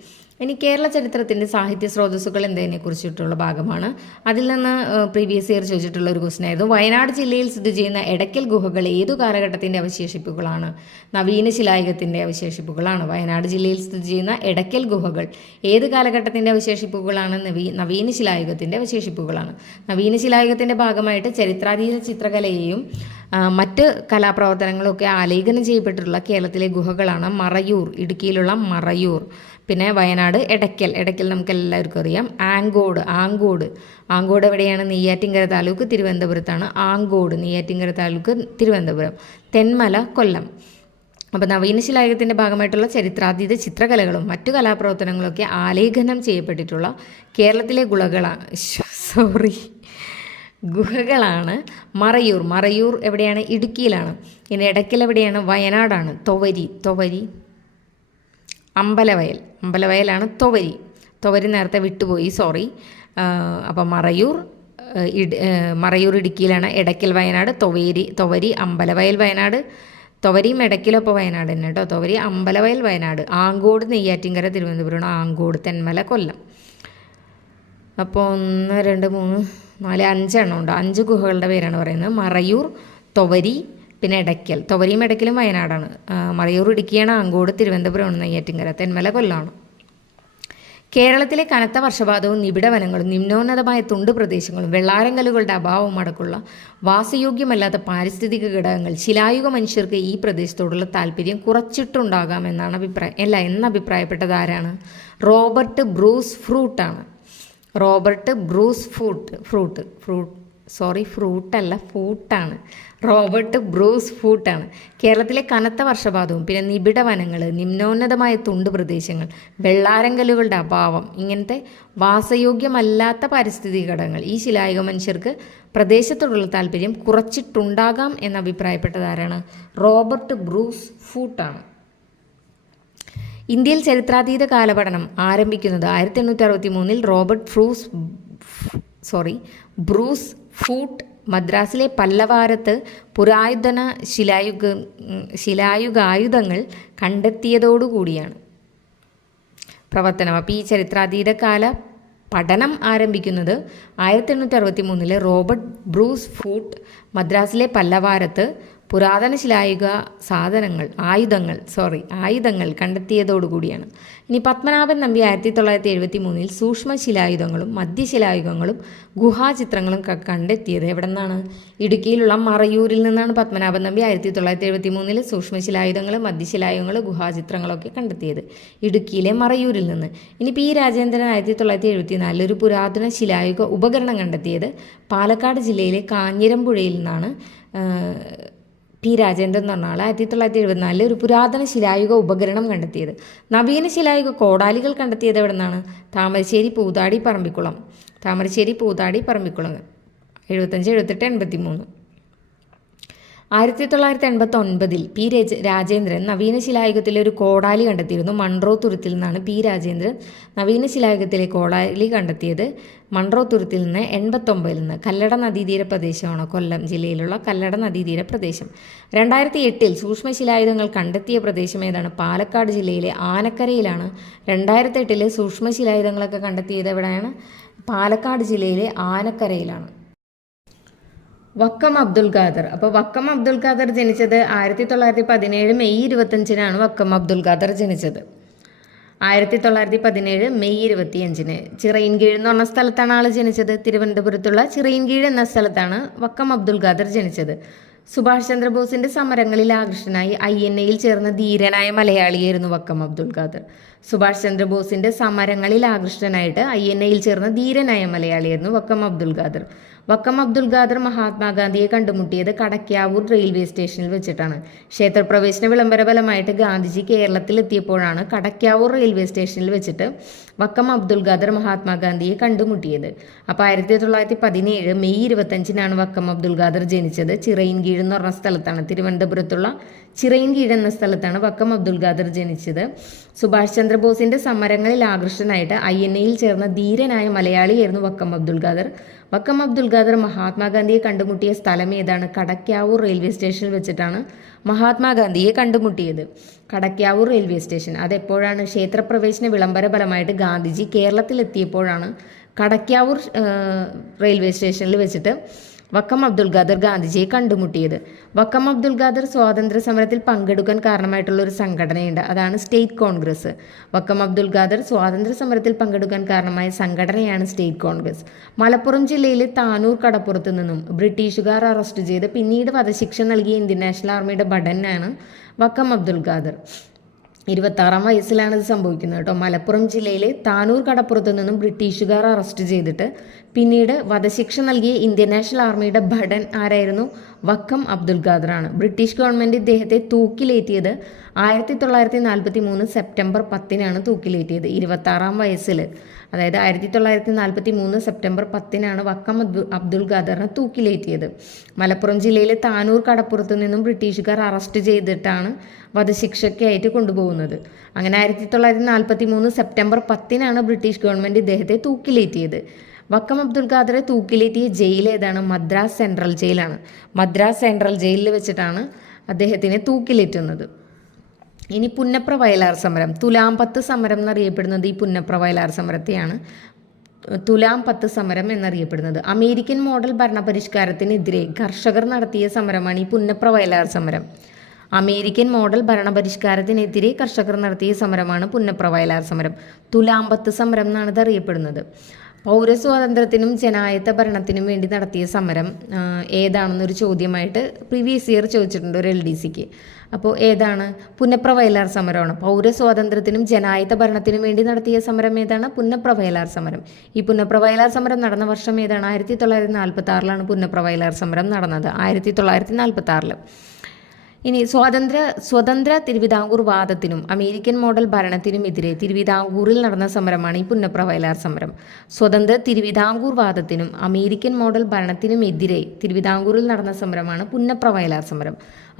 ഇനി കേരള ചരിത്രത്തിൻ്റെ സാഹിത്യ സ്രോതസ്സുകൾ എന്നതിനെ കുറിച്ചിട്ടുള്ള ഭാഗമാണ്. അതിൽ നിന്ന് പ്രീവിയസ് ഇയർ ചോദിച്ചിട്ടുള്ള ഒരു ക്വസ്റ്റ്യൻ ആയിരുന്നു. വയനാട് ജില്ലയിൽ സ്ഥിതി ചെയ്യുന്ന എടയ്ക്കൽ ഗുഹകൾ ഏതു കാലഘട്ടത്തിൻ്റെ അവശേഷിപ്പുകളാണ്? നവീന ശിലായുഗത്തിൻ്റെ അവശേഷിപ്പുകളാണ്. വയനാട് ജില്ലയിൽ സ്ഥിതി ചെയ്യുന്ന എടയ്ക്കൽ ഗുഹകൾ ഏത് കാലഘട്ടത്തിൻ്റെ അവശേഷിപ്പുകളാണ്? നവീന ശിലായുഗത്തിൻ്റെ അവശേഷിപ്പുകളാണ്. നവീന ശിലായുഗത്തിൻ്റെ ഭാഗമായിട്ട് ചരിത്രാതീത ചിത്രകലയെയും മറ്റ് കലാപ്രവർത്തനങ്ങളൊക്കെ ആലേഖനം ചെയ്യപ്പെട്ടിട്ടുള്ള കേരളത്തിലെ ഗുഹകളാണ് മറയൂർ, ഇടുക്കിയിലുള്ള മറയൂർ. പിന്നെ വയനാട് എടയ്ക്കൽ നമുക്ക് എല്ലാവർക്കും അറിയാം. ആങ്കോട് എവിടെയാണ്? നെയ്യാറ്റിൻകര താലൂക്ക്, തിരുവനന്തപുരത്താണ് ആങ്കോട്. നെയ്യാറ്റിൻകര താലൂക്ക്, തിരുവനന്തപുരം. തെന്മല, കൊല്ലം. അപ്പോൾ നവീനശിലായുഗത്തിൻ്റെ ഭാഗമായിട്ടുള്ള ചരിത്രാതീത ചിത്രകലകളും മറ്റു കലാപ്രവർത്തനങ്ങളൊക്കെ ആലേഖനം ചെയ്യപ്പെട്ടിട്ടുള്ള കേരളത്തിലെ ഗുഹകളാണ് മറയൂർ എവിടെയാണ്? ഇടുക്കിയിലാണ്. ഇനി എടയ്ക്കൽ എവിടെയാണ്? വയനാടാണ്. തൊവരി അമ്പലവയലാണ് തൊവരി നേരത്തെ വിട്ടുപോയി, സോറി. അപ്പം മറയൂർ ഇടുക്കിയിലാണ്. എടയ്ക്കൽ വയനാട്. തൊവരി അമ്പലവയൽ വയനാട്. തൊവരിയും എടയ്ക്കലൊപ്പം വയനാട് തന്നെ കേട്ടോ. തൊവരി അമ്പലവയൽ വയനാട്. ആങ്കോട് നെയ്യാറ്റിൻകര തിരുവനന്തപുരം. ആങ്കോട് തെന്മല കൊല്ലം. അപ്പോൾ 1 2 3 4 5 എണ്ണം ഉണ്ട്. 5 ഗുഹകളുടെ പേരാണ് പറയുന്നത്. മറയൂർ, തൊവരി, പിന്നെ എടയ്ക്കൽ. തൊവരിയും എടയ്ക്കലും വയനാടാണ്. മറയൂർ ഇടുക്കിയാണ്. ആങ്കോട് തിരുവനന്തപുരമാണ്. നെയ്യാറ്റിൻകര തെന്മല കൊല്ലമാണ്. കേരളത്തിലെ കനത്ത വർഷപാതവും നിബിഡ വനങ്ങളും നിമ്നോന്നതമായ തുണ്ട് പ്രദേശങ്ങളും വെള്ളാരങ്കല്ലുകളുടെ അഭാവവും അടക്കമുള്ള വാസയോഗ്യമല്ലാത്ത പാരിസ്ഥിതിക ഘടകങ്ങൾ ശിലായുഗ മനുഷ്യർക്ക് ഈ പ്രദേശത്തോടുള്ള താല്പര്യം കുറച്ചിട്ടുണ്ടാകാം എന്നഭിപ്രായപ്പെട്ടത് ആരാണ്? റോബർട്ട് ബ്രൂസ് ഫ്രൂട്ടാണ്. റോബർട്ട് ബ്രൂസ് ഫൂട്ടാണ്. കേരളത്തിലെ കനത്ത വർഷപാതവും പിന്നെ നിബിഡ വനങ്ങൾ, നിമ്നോന്നതമായ തുണ്ട് പ്രദേശങ്ങൾ, വെള്ളാരങ്കല്ലുകളുടെ അഭാവം, ഇങ്ങനത്തെ വാസയോഗ്യമല്ലാത്ത പാരിസ്ഥിതിക ഘടകങ്ങൾ ഈ ശിലായുഗ മനുഷ്യർക്ക് പ്രദേശത്തോടുള്ള താല്പര്യം കുറച്ചിട്ടുണ്ടാകാം എന്നഭിപ്രായപ്പെട്ടത് ആരാണ്? റോബർട്ട് ബ്രൂസ് ഫൂട്ടാണ്. ഇന്ത്യയിൽ ചരിത്രാതീത കാലപഠനം ആരംഭിക്കുന്നത് 1863 ബ്രൂസ് ഫൂട്ട് മദ്രാസിലെ പല്ലവാരത്ത് പുരാതന ശിലായുഗായുധങ്ങൾ കണ്ടെത്തിയതോടുകൂടിയാണ് പ്രവർത്തനം. അപ്പോൾ ഈ ചരിത്രാതീത കാല പഠനം ആരംഭിക്കുന്നത് 1863 റോബർട്ട് ബ്രൂസ് ഫൂട്ട് മദ്രാസിലെ പല്ലവാരത്ത് പുരാതന ശിലായുഗ ആയുധങ്ങൾ കണ്ടെത്തിയതോടുകൂടിയാണ്. ഇനി പത്മനാഭൻ നമ്പി 1973 സൂക്ഷ്മ ശിലായുധങ്ങളും മധ്യശിലായുധങ്ങളും ഗുഹാചിത്രങ്ങളും കണ്ടെത്തിയത് എവിടെ നിന്നാണ്? ഇടുക്കിയിലുള്ള മറയൂരിൽ നിന്നാണ് പത്മനാഭൻ നമ്പി 1973 സൂക്ഷ്മശിലായുധങ്ങളും മധ്യശിലായുധങ്ങളും ഗുഹാചിത്രങ്ങളൊക്കെ കണ്ടെത്തിയത് ഇടുക്കിയിലെ മറയൂരിൽ നിന്ന്. ഇനി പി രാജേന്ദ്രൻ 1974 ഒരു പുരാതന ശിലായുഗ ഉപകരണം കണ്ടെത്തിയത് പാലക്കാട് ജില്ലയിലെ കാഞ്ഞിരമ്പുഴയിൽ നിന്നാണ്. പി രാജേന്ദ്രൻ എന്ന് പറഞ്ഞാൽ 1974 ഒരു പുരാതന ശിലായുഗ ഉപകരണം കണ്ടെത്തിയത്. നവീന ശിലായുഗ കോടാലികൾ കണ്ടെത്തിയത് എവിടെ നിന്നാണ്? താമരശ്ശേരി പൂതാടി പറമ്പിക്കുളം 75, 78, 83. 1989 പി രാജേന്ദ്രൻ നവീന ശിലായുഗത്തിലെ ഒരു കോടാലി കണ്ടെത്തിയിരുന്നു. മൺട്രോ തുരുത്തിൽ നിന്നാണ് പി രാജേന്ദ്രൻ നവീന ശിലായുഗത്തിലെ കോടാലി കണ്ടെത്തിയത്. മൺട്രോ തുരുത്തിൽ നിന്ന് 89 നിന്ന്. കല്ലട നദീതീര പ്രദേശമാണ് കൊല്ലം ജില്ലയിലുള്ള കല്ലട നദീതീര പ്രദേശം. 2008 സൂക്ഷ്മശിലായുധങ്ങൾ കണ്ടെത്തിയ പ്രദേശം ഏതാണ്? പാലക്കാട് ജില്ലയിലെ ആനക്കരയിലാണ്. 2008 സൂക്ഷ്മശിലായുധങ്ങളൊക്കെ കണ്ടെത്തിയത് എവിടെയാണ്? പാലക്കാട് ജില്ലയിലെ ആനക്കരയിലാണ്. വക്കം അബ്ദുൽ ഖാദർ. അപ്പോൾ വക്കം അബ്ദുൽ ഖാദർ ജനിച്ചത് 1917 മെയ് 25 വക്കം അബ്ദുൽ ഖാദർ ജനിച്ചത്. 1917 മെയ് 25 ചിറയിൻകീഴ് എന്ന് പറഞ്ഞ സ്ഥലത്താണ് ആൾ ജനിച്ചത്. തിരുവനന്തപുരത്തുള്ള ചിറയിൻകീഴ് എന്ന സ്ഥലത്താണ് വക്കം അബ്ദുൽ ഖാദർ ജനിച്ചത്. സുഭാഷ് ചന്ദ്രബോസിന്റെ സമരങ്ങളിൽ ആകൃഷ്ടനായി INA ചേർന്ന ധീരനായ മലയാളിയായിരുന്നു വക്കം അബ്ദുൽ ഖാദർ. സുഭാഷ് ചന്ദ്രബോസിന്റെ സമരങ്ങളിൽ ആകൃഷ്ടനായിട്ട് INA ചേർന്ന ധീരനായ മലയാളിയായിരുന്നു വക്കം അബ്ദുൽ ഖാദർ. വക്കം അബ്ദുൽ ഖാദർ മഹാത്മാഗാന്ധിയെ കണ്ടുമുട്ടിയത് കടക്കാവൂർ റെയിൽവേ സ്റ്റേഷനിൽ വെച്ചിട്ടാണ്. ക്ഷേത്രപ്രവേശന വിളംബര ഫലമായിട്ട് ഗാന്ധിജി കേരളത്തിലെത്തിയപ്പോഴാണ് കടക്കാവൂർ റെയിൽവേ സ്റ്റേഷനിൽ വെച്ചിട്ട് വക്കം അബ്ദുൽ ഖാദർ മഹാത്മാഗാന്ധിയെ കണ്ടുമുട്ടിയത്. അപ്പോൾ 1917 മെയ് 25 വക്കം അബ്ദുൽ ഖാദർ ജനിച്ചത്. ചിറയിൻകീഴ് എന്ന് പറഞ്ഞ സ്ഥലത്താണ്, തിരുവനന്തപുരത്തുള്ള ചിറയിൻകീഴ് എന്ന സ്ഥലത്താണ് വക്കം അബ്ദുൽ ഖാദർ ജനിച്ചത്. സുഭാഷ് ചന്ദ്രബോസിന്റെ സമരങ്ങളിൽ ആകൃഷ്ടനായിട്ട് INA ചേർന്ന ധീരനായ മലയാളിയായിരുന്നു വക്കം അബ്ദുൽ ഖാദർ. വക്കം അബ്ദുൽ ഖാദർ മഹാത്മാഗാന്ധിയെ കണ്ടുമുട്ടിയ സ്ഥലം ഏതാണ്? കടക്കാവൂർ റെയിൽവേ സ്റ്റേഷനിൽ വെച്ചിട്ടാണ് മഹാത്മാഗാന്ധിയെ കണ്ടുമുട്ടിയത്. കടക്കാവൂർ റെയിൽവേ സ്റ്റേഷൻ അതെപ്പോഴാണ്? ക്ഷേത്രപ്രവേശന വിളംബര ഫലമായിട്ട് ഗാന്ധിജി കേരളത്തിലെത്തിയപ്പോഴാണ് കടക്കാവൂർ റെയിൽവേ സ്റ്റേഷനിൽ വെച്ചിട്ട് വക്കം അബ്ദുൽ ഖാദർ ഗാന്ധിജിയെ കണ്ടുമുട്ടിയത്. വക്കം അബ്ദുൽ ഖാദർ സ്വാതന്ത്ര്യ സമരത്തിൽ പങ്കെടുക്കാൻ കാരണമായിട്ടുള്ള ഒരു സംഘടനയുണ്ട്, അതാണ് സ്റ്റേറ്റ് കോൺഗ്രസ്. വക്കം അബ്ദുൽ ഖാദർ സ്വാതന്ത്ര്യ സമരത്തിൽ പങ്കെടുക്കാൻ കാരണമായ സംഘടനയാണ് സ്റ്റേറ്റ് കോൺഗ്രസ്. മലപ്പുറം ജില്ലയിലെ താനൂർ കടപ്പുറത്ത് നിന്നും ബ്രിട്ടീഷുകാർ അറസ്റ്റ് ചെയ്ത് പിന്നീട് വധശിക്ഷ നൽകിയ ഇന്ത്യൻ നാഷണൽ ആർമിയുടെ ഭടനാണ് വക്കം അബ്ദുൽ ഖാദർ. 26-ാം വയസ്സിലാണ് ഇത് സംഭവിക്കുന്നത് കേട്ടോ. മലപ്പുറം ജില്ലയിലെ താനൂർ കടപ്പുറത്ത് നിന്നും ബ്രിട്ടീഷുകാർ അറസ്റ്റ് ചെയ്തിട്ട് പിന്നീട് വധശിക്ഷ നൽകിയ ഇന്ത്യൻ നാഷണൽ ആർമിയുടെ ഭടൻ ആരായിരുന്നു? വക്കം അബ്ദുൽ ഖാദറാണ്. ബ്രിട്ടീഷ് ഗവൺമെൻറ് ഇദ്ദേഹത്തെ തൂക്കിലേറ്റിയത് 1943 സെപ്റ്റംബർ 10 തൂക്കിലേറ്റിയത്. 26-ാം വയസ്സിൽ, അതായത് 1943 സെപ്റ്റംബർ 10 വക്കം അബ്ദുൽ ഖാദറിനെ തൂക്കിലേറ്റിയത്. മലപ്പുറം ജില്ലയിലെ താനൂർ കടപ്പുറത്ത് നിന്നും ബ്രിട്ടീഷുകാർ അറസ്റ്റ് ചെയ്തിട്ടാണ് വധശിക്ഷയ്ക്കായിട്ട് കൊണ്ടുപോകുന്നത്. അങ്ങനെ 1943 സെപ്റ്റംബർ 10 ബ്രിട്ടീഷ് ഗവൺമെൻറ് ഇദ്ദേഹത്തെ തൂക്കിലേറ്റിയത്. വക്കം അബ്ദുൽ ഖാദറെ തൂക്കിലേറ്റിയ ജയിൽ ഏതാണ്? മദ്രാസ് സെൻട്രൽ ജയിലാണ്. മദ്രാസ് സെൻട്രൽ ജയിലിൽ വെച്ചിട്ടാണ് അദ്ദേഹത്തിനെ തൂക്കിലേറ്റുന്നത്. ഇനി പുന്നപ്ര വയലാർ സമരം, തുലാം 10 സമരം എന്നറിയപ്പെടുന്നത് ഈ പുന്നപ്ര വയലാർ സമരത്തെയാണ്. തുലാം 10 സമരം എന്നറിയപ്പെടുന്നത് അമേരിക്കൻ മോഡൽ ഭരണപരിഷ്കാരത്തിനെതിരെ കർഷകർ നടത്തിയ സമരമാണ് ഈ പുന്നപ്ര വയലാർ സമരം. അമേരിക്കൻ മോഡൽ ഭരണപരിഷ്കാരത്തിനെതിരെ കർഷകർ നടത്തിയ സമരമാണ് പുന്നപ്ര വയലാർ സമരം. തുലാം 10 സമരം എന്നാണ് ഇത് അറിയപ്പെടുന്നത്. പൗരസ്വാതന്ത്ര്യത്തിനും ജനായത്ത ഭരണത്തിനും വേണ്ടി നടത്തിയ സമരം ഏതാണെന്നൊരു ചോദ്യമായിട്ട് പ്രീവിയസ് ഇയർ ചോദിച്ചിട്ടുണ്ട് ഒരു LDCക്ക്. അപ്പോൾ ഏതാണ്? പുന്നപ്ര വയലാർ സമരമാണ്. പൗരസ്വാതന്ത്ര്യത്തിനും ജനായത്ത ഭരണത്തിനും വേണ്ടി നടത്തിയ സമരം ഏതാണ്? പുന്നപ്ര വയലാർ സമരം. ഈ പുന്നപ്ര വയലാർ സമരം നടന്ന വർഷം ഏതാണ്? 1946 പുന്നപ്ര വയലാർ സമരം നടന്നത്. 1946. ഇനി സ്വതന്ത്ര തിരുവിതാംകൂർ വാദത്തിനും അമേരിക്കൻ മോഡൽ ഭരണത്തിനുമെതിരെ തിരുവിതാംകൂറിൽ നടന്ന സമരമാണ് ഈ പുന്നപ്ര വയലാർ സമരം. സ്വതന്ത്ര തിരുവിതാംകൂർ വാദത്തിനും അമേരിക്കൻ മോഡൽ ഭരണത്തിനുമെതിരെ തിരുവിതാംകൂറിൽ നടന്ന സമരമാണ് പുന്നപ്ര വയലാർ സമരം.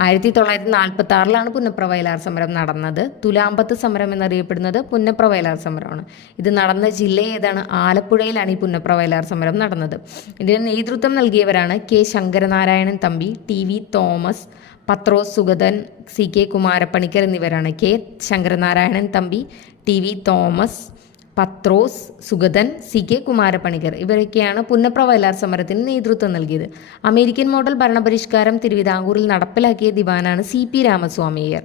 1946 പുന്നപ്ര വയലാർ സമരം നടന്നത്. തുലാം 10 സമരം എന്നറിയപ്പെടുന്നത് പുന്നപ്ര വയലാർ സമരമാണ്. ഇത് നടന്ന ജില്ല ഏതാണ്? ആലപ്പുഴയിലാണ് ഈ പുന്നപ്ര വയലാർ സമരം നടന്നത്. ഇതിന് നേതൃത്വം നൽകിയവരാണ് K Sankaranarayanan Thampi, TV Thomas, Pathros Sugathan, CK Kumarapanicker എന്നിവരാണ്. K Sankaranarayanan Thampi, TV Thomas, Pathros, Sugathan, CK Kumarapanicker ഇവരൊക്കെയാണ് പുന്നപ്ര വയലാർ സമരത്തിന് നേതൃത്വം നൽകിയത്. അമേരിക്കൻ മോഡൽ ഭരണപരിഷ്കാരം തിരുവിതാംകൂറിൽ നടപ്പിലാക്കിയ ദിവാനാണ് CP Ramaswamy Iyer.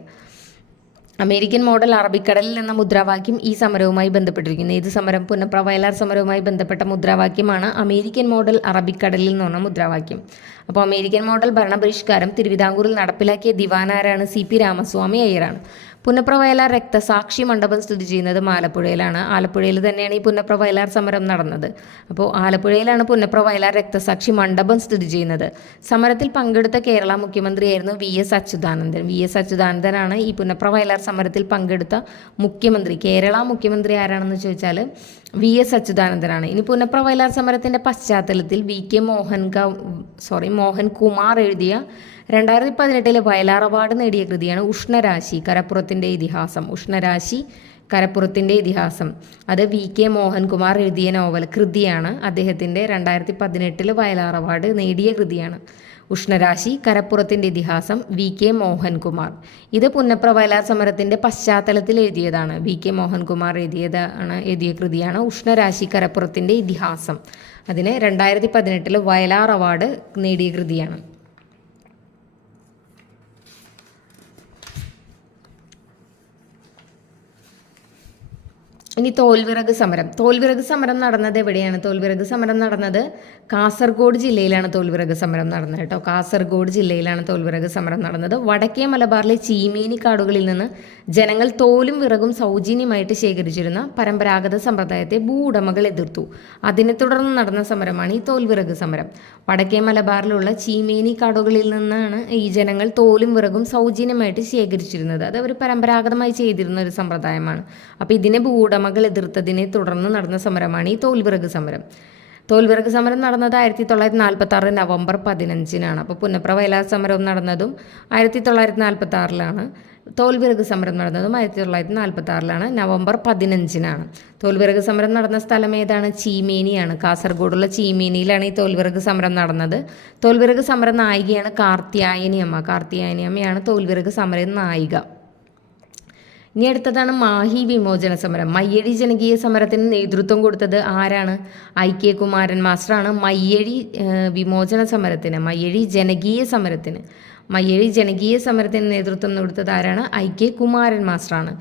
American model അറബിക്കടലിൽ എന്ന മുദ്രാവാക്യം ഈ സമരവുമായി ബന്ധപ്പെട്ടിരിക്കുന്നു. ഏത് സമരം? പുന്നപ്ര വയലാർ സമരവുമായി ബന്ധപ്പെട്ട മുദ്രാവാക്യമാണ് അമേരിക്കൻ മോഡൽ അറബിക്കടലിൽ എന്ന് പറഞ്ഞ മുദ്രാവാക്യം. അപ്പോൾ അമേരിക്കൻ മോഡൽ ഭരണപരിഷ്കാരം തിരുവിതാംകൂറിൽ നടപ്പിലാക്കിയ ദിവാനാരാണ്? CP രാമസ്വാമി അയ്യരാണ്. പുന്നപ്ര വയലാർ രക്തസാക്ഷി മണ്ഡപം സ്ഥിതി ചെയ്യുന്നത് ആലപ്പുഴയിലാണ്. ആലപ്പുഴയിൽ തന്നെയാണ് ഈ പുന്നപ്ര വയലാർ സമരം നടന്നത്. അപ്പോൾ ആലപ്പുഴയിലാണ് പുന്നപ്ര വയലാർ രക്തസാക്ഷി മണ്ഡപം സ്ഥിതി ചെയ്യുന്നത്. സമരത്തിൽ പങ്കെടുത്ത കേരള മുഖ്യമന്ത്രിയായിരുന്നു VS അച്യുതാനന്ദൻ. VS അച്യുതാനന്ദനാണ് ഈ പുന്നപ്ര വയലാർ സമരത്തിൽ പങ്കെടുത്ത മുഖ്യമന്ത്രി. കേരള മുഖ്യമന്ത്രി ആരാണെന്ന് ചോദിച്ചാൽ VS അച്യുതാനന്ദനാണ്. ഇനി പുന്നപ്ര വയലാർ സമരത്തിൻ്റെ പശ്ചാത്തലത്തിൽ മോഹൻകുമാർ എഴുതിയ 2018 വയലാർ അവാർഡ് നേടിയ കൃതിയാണ് ഉഷ്ണരാശി കരപ്പുറത്തിൻ്റെ ഇതിഹാസം. ഉഷ്ണരാശി കരപ്പുറത്തിൻ്റെ ഇതിഹാസം അത് VK മോഹൻകുമാർ എഴുതിയ കൃതിയാണ്. അദ്ദേഹത്തിൻ്റെ 2018 വയലാർ അവാർഡ് നേടിയ കൃതിയാണ് ഉഷ്ണരാശി കരപ്പുറത്തിൻ്റെ ഇതിഹാസം, VK മോഹൻകുമാർ. ഇത് പുന്നപ്ര വയലാർ സമരത്തിൻ്റെ പശ്ചാത്തലത്തിൽ എഴുതിയതാണ്. VK മോഹൻകുമാർ എഴുതിയ കൃതിയാണ് ഉഷ്ണരാശി കരപ്പുറത്തിൻ്റെ ഇതിഹാസം. അതിന് 2018 വയലാർ അവാർഡ് നേടിയ കൃതിയാണ്. ഇനി തോൽവിറക് സമരം. തോൽവിറക് സമരം നടന്നത് എവിടെയാണ്? തോൽവിറക് സമരം നടന്നത് കാസർഗോഡ് ജില്ലയിലാണ്. തോൽവിറക് സമരം നടന്നത് കേട്ടോ. കാസർഗോഡ് ജില്ലയിലാണ് തോൽവിറക് സമരം നടന്നത്. വടക്കേ മലബാറിലെ ചീമേനി കാടുകളിൽ നിന്ന് ജനങ്ങൾ തോലും വിറകും സൗജന്യമായിട്ട് ശേഖരിച്ചിരുന്ന പരമ്പരാഗത സമ്പ്രദായത്തെ ഭൂവുടമകൾ എതിർത്തു. അതിനെ തുടർന്ന് നടന്ന സമരമാണ് ഈ തോൽവിറക് സമരം. വടക്കേ മലബാറിലുള്ള ചീമേനി കാടുകളിൽ നിന്നാണ് ഈ ജനങ്ങൾ തോലും വിറകും സൗജന്യമായിട്ട് ശേഖരിച്ചിരുന്നത്. അത് അവർ പരമ്പരാഗതമായി ചെയ്തിരുന്ന ഒരു സമ്പ്രദായമാണ്. അപ്പോൾ ഇതിനെ ഭൂവുടമകൾ എതിർത്തതിനെ തുടർന്ന് നടന്ന സമരമാണ് ഈ തോൽവിറക് സമരം. തോൽവിറക് സമരം നടന്നത് 1946 നവംബർ 15-നാണ്. അപ്പോൾ പുന്നപ്ര വയലാർ സമരവും നടന്നതും 1946-ലാണ്. തോൽവിറക് സമരം നടന്നതും 1946-ലാണ്, നവംബർ 15-നാണ്. തോൽവിറക് സമരം നടന്ന സ്ഥലം ഏതാണ്? ചീമേനിയാണ്. കാസർഗോഡുള്ള ചീമേനിയിലാണ് ഈ തോൽവിറക് സമരം നടന്നത്. തോൽവിറക് സമര നായികയാണ് കാർത്യായനിയമ്മ. കാർത്യായനിയമ്മയാണ് തോൽവിറക് സമര നായിക. ഇനി അടുത്തതാണ് മാഹി വിമോചന സമരം. മയ്യഴി ജനകീയ സമരത്തിന് നേതൃത്വം കൊടുത്തത് ആരാണ്? IK കുമാരൻ മാസ്റ്ററാണ്. മയ്യഴി വിമോചന സമരത്തിന്, മയ്യഴി ജനകീയ സമരത്തിന് നേതൃത്വം കൊടുത്തത് ആരാണ്? IK കുമാരൻ മാസ്റ്ററാണ്.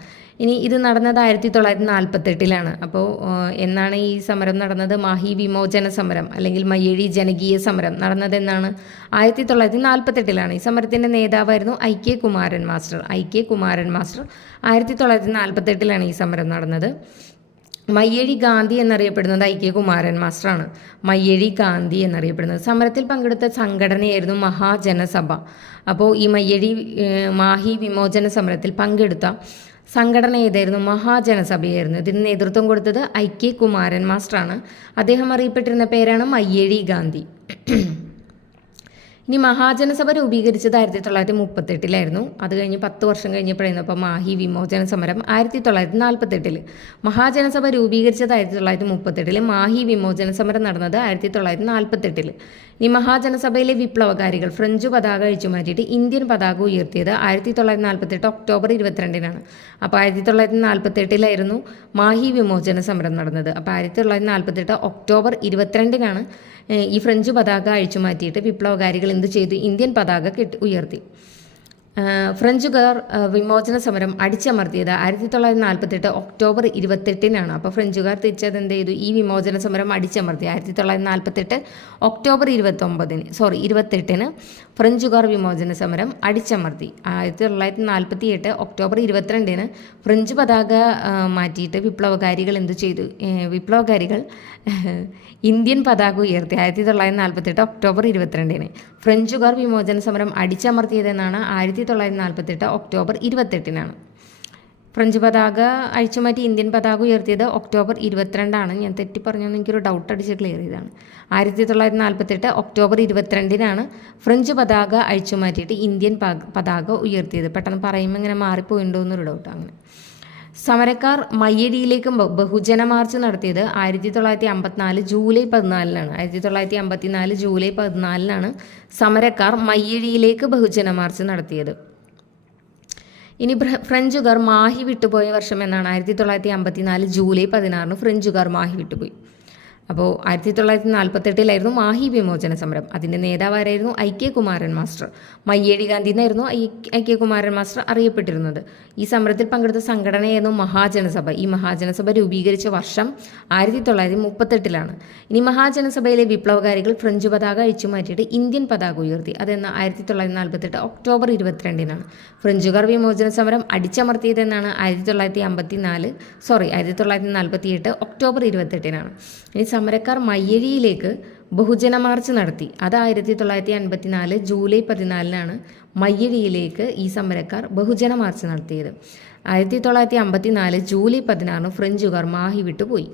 ഇനി ഇത് നടന്നത് 1948-ലാണ്. അപ്പോൾ എന്നാണ് ഈ സമരം നടന്നത്? മാഹി വിമോചന സമരം അല്ലെങ്കിൽ മയ്യഴി ജനകീയ സമരം നടന്നത് എന്നാണ്? 1948-ലാണ്. ഈ സമരത്തിൻ്റെ നേതാവായിരുന്നു IK കുമാരൻ മാസ്റ്റർ. 1948-ലാണ് ഈ സമരം നടന്നത്. മയ്യഴി ഗാന്ധി എന്നറിയപ്പെടുന്നത് IK കുമാരൻ മാസ്റ്ററാണ്. മയ്യഴി ഗാന്ധി എന്നറിയപ്പെടുന്നത്. സമരത്തിൽ പങ്കെടുത്ത സംഘടനയായിരുന്നു മഹാജനസഭ. അപ്പോൾ ഈ മാഹി വിമോചന സമരത്തിൽ പങ്കെടുത്ത സംഘടന ഏതായിരുന്നു? മഹാജനസഭയായിരുന്നു. ഇതിന് നേതൃത്വം കൊടുത്തത് IK കുമാരൻ മാസ്റ്ററാണ്. അദ്ദേഹം അറിയപ്പെട്ടിരുന്ന പേരാണ് മയ്യഴി ഗാന്ധി. ഇനി മഹാജനസഭ രൂപീകരിച്ചത് 1938-ലായിരുന്നു. അത് കഴിഞ്ഞ് 10 വർഷം കഴിഞ്ഞപ്പോഴായിരുന്നു അപ്പോൾ മാഹി വിമോചന സമരം 1948. മഹാജനസഭ രൂപീകരിച്ചത് 1938. മാഹി വിമോചന സമരം നടന്നത് 1948. ഈ മഹാജനസഭയിലെ വിപ്ലവകാരികൾ ഫ്രഞ്ച് പതാക അഴിച്ചുമാറ്റിയിട്ട് ഇന്ത്യൻ പതാക ഉയർത്തിയത് 1948 ഒക്ടോബർ 22-നാണ്. അപ്പോൾ 1948-ലായിരുന്നു മാഹി വിമോചന സമരം നടന്നത്. അപ്പോൾ 1948 ഒക്ടോബർ 22-നാണ് ഈ ഫ്രഞ്ച് പതാക അഴിച്ചുമാറ്റിയിട്ട് വിപ്ലവകാരികൾ എന്ത് ചെയ്തു? ഇന്ത്യൻ പതാക ഉയർത്തി. ഫ്രഞ്ചുകാർ വിമോചന സമരം അടിച്ചമർത്തിയത് 1948 ഒക്ടോബർ 28-നാണ്. അപ്പോൾ ഫ്രഞ്ചുകാർ തിരിച്ചത് എന്ത് ചെയ്തു? ഈ വിമോചന സമരം അടിച്ചമർത്തി. 1948 ഒക്ടോബർ 28-ന് ഫ്രഞ്ചുകാർ വിമോചന സമരം അടിച്ചമർത്തി. 1948 ഒക്ടോബർ 22-ന് ഫ്രഞ്ച് പതാക മാറ്റിയിട്ട് വിപ്ലവകാരികൾ എന്തു ചെയ്തു? വിപ്ലവകാരികൾ ഇന്ത്യൻ പതാക ഉയർത്തി. 1948 ഒക്ടോബർ 22-ന് ഫ്രഞ്ചുകാർ വിമോചന സമരം അടിച്ചമർത്തിയതെന്നാണ് 1948 ഒക്ടോബർ 28-നാണ്. ഫ്രഞ്ച് പതാക അഴിച്ചുമാറ്റി ഇന്ത്യൻ പതാക ഉയർത്തിയത് ഒക്ടോബർ 22-ആണ്. ഞാൻ തെറ്റി പറഞ്ഞെന്ന് എനിക്കൊരു ഡൗട്ട് അടിച്ച് ക്ലിയർ ചെയ്തതാണ്. 1948 ഒക്ടോബർ 22-നാണ് ഫ്രഞ്ച് പതാക അഴിച്ചുമാറ്റിയിട്ട് ഇന്ത്യൻ പതാക ഉയർത്തിയത്. പെട്ടെന്ന് പറയുമ്പോൾ ഇങ്ങനെ മാറിപ്പോയിണ്ടോ എന്നൊരു ഡൗട്ട്. അങ്ങനെ സമരക്കാർ മയ്യഴിയിലേക്ക് ബഹുജന മാർച്ച് നടത്തിയത് 1954 ജൂലൈ 14-നാണ്. 1954 ജൂലൈ 14-നാണ് സമരക്കാർ മയ്യഴിയിലേക്ക് ബഹുജന മാർച്ച് നടത്തിയത്. ഇനി ഫ്രഞ്ചുകാർ മാഹി വിട്ടുപോയ വർഷം എന്നാണ്. 1954 ജൂലൈ 16 ഫ്രഞ്ചുകാർ മാഹി വിട്ടുപോയി. അപ്പോൾ 1948 മാഹി വിമോചന സമരം. അതിൻ്റെ നേതാവാരായിരുന്നു ഐക്യകുമാരൻ മാസ്റ്റർ. മയ്യഴി ഗാന്ധി എന്നായിരുന്നു ഐക്യകുമാരൻ മാസ്റ്റർ അറിയപ്പെട്ടിരുന്നത്. ഈ സമരത്തിൽ പങ്കെടുത്ത സംഘടനയായിരുന്നു മഹാജനസഭ. ഈ മഹാജനസഭ രൂപീകരിച്ച വർഷം 1938. ഇനി മഹാജനസഭയിലെ വിപ്ലവകാരികൾ ഫ്രഞ്ച് പതാക അഴിച്ചു മാറ്റിയിട്ട് ഇന്ത്യൻ പതാക ഉയർത്തി. അതെന്ന് 1948 ഒക്ടോബർ 22. ഫ്രഞ്ചുകാർ വിമോചന സമരം അടിച്ചമർത്തിയതെന്നാണ് 1948 ഒക്ടോബർ 28. ഇനി സമരക്കാർ മയ്യഴിയിലേക്ക് ബഹുജന മാർച്ച് നടത്തി. അത് 1954 ജൂലൈ 14 മയ്യഴിയിലേക്ക് ഈ സമരക്കാർ ബഹുജന മാർച്ച് നടത്തിയത്. 1954 ജൂലൈ 16 ഫ്രഞ്ചുകാർ മാഹി വിട്ടുപോയി.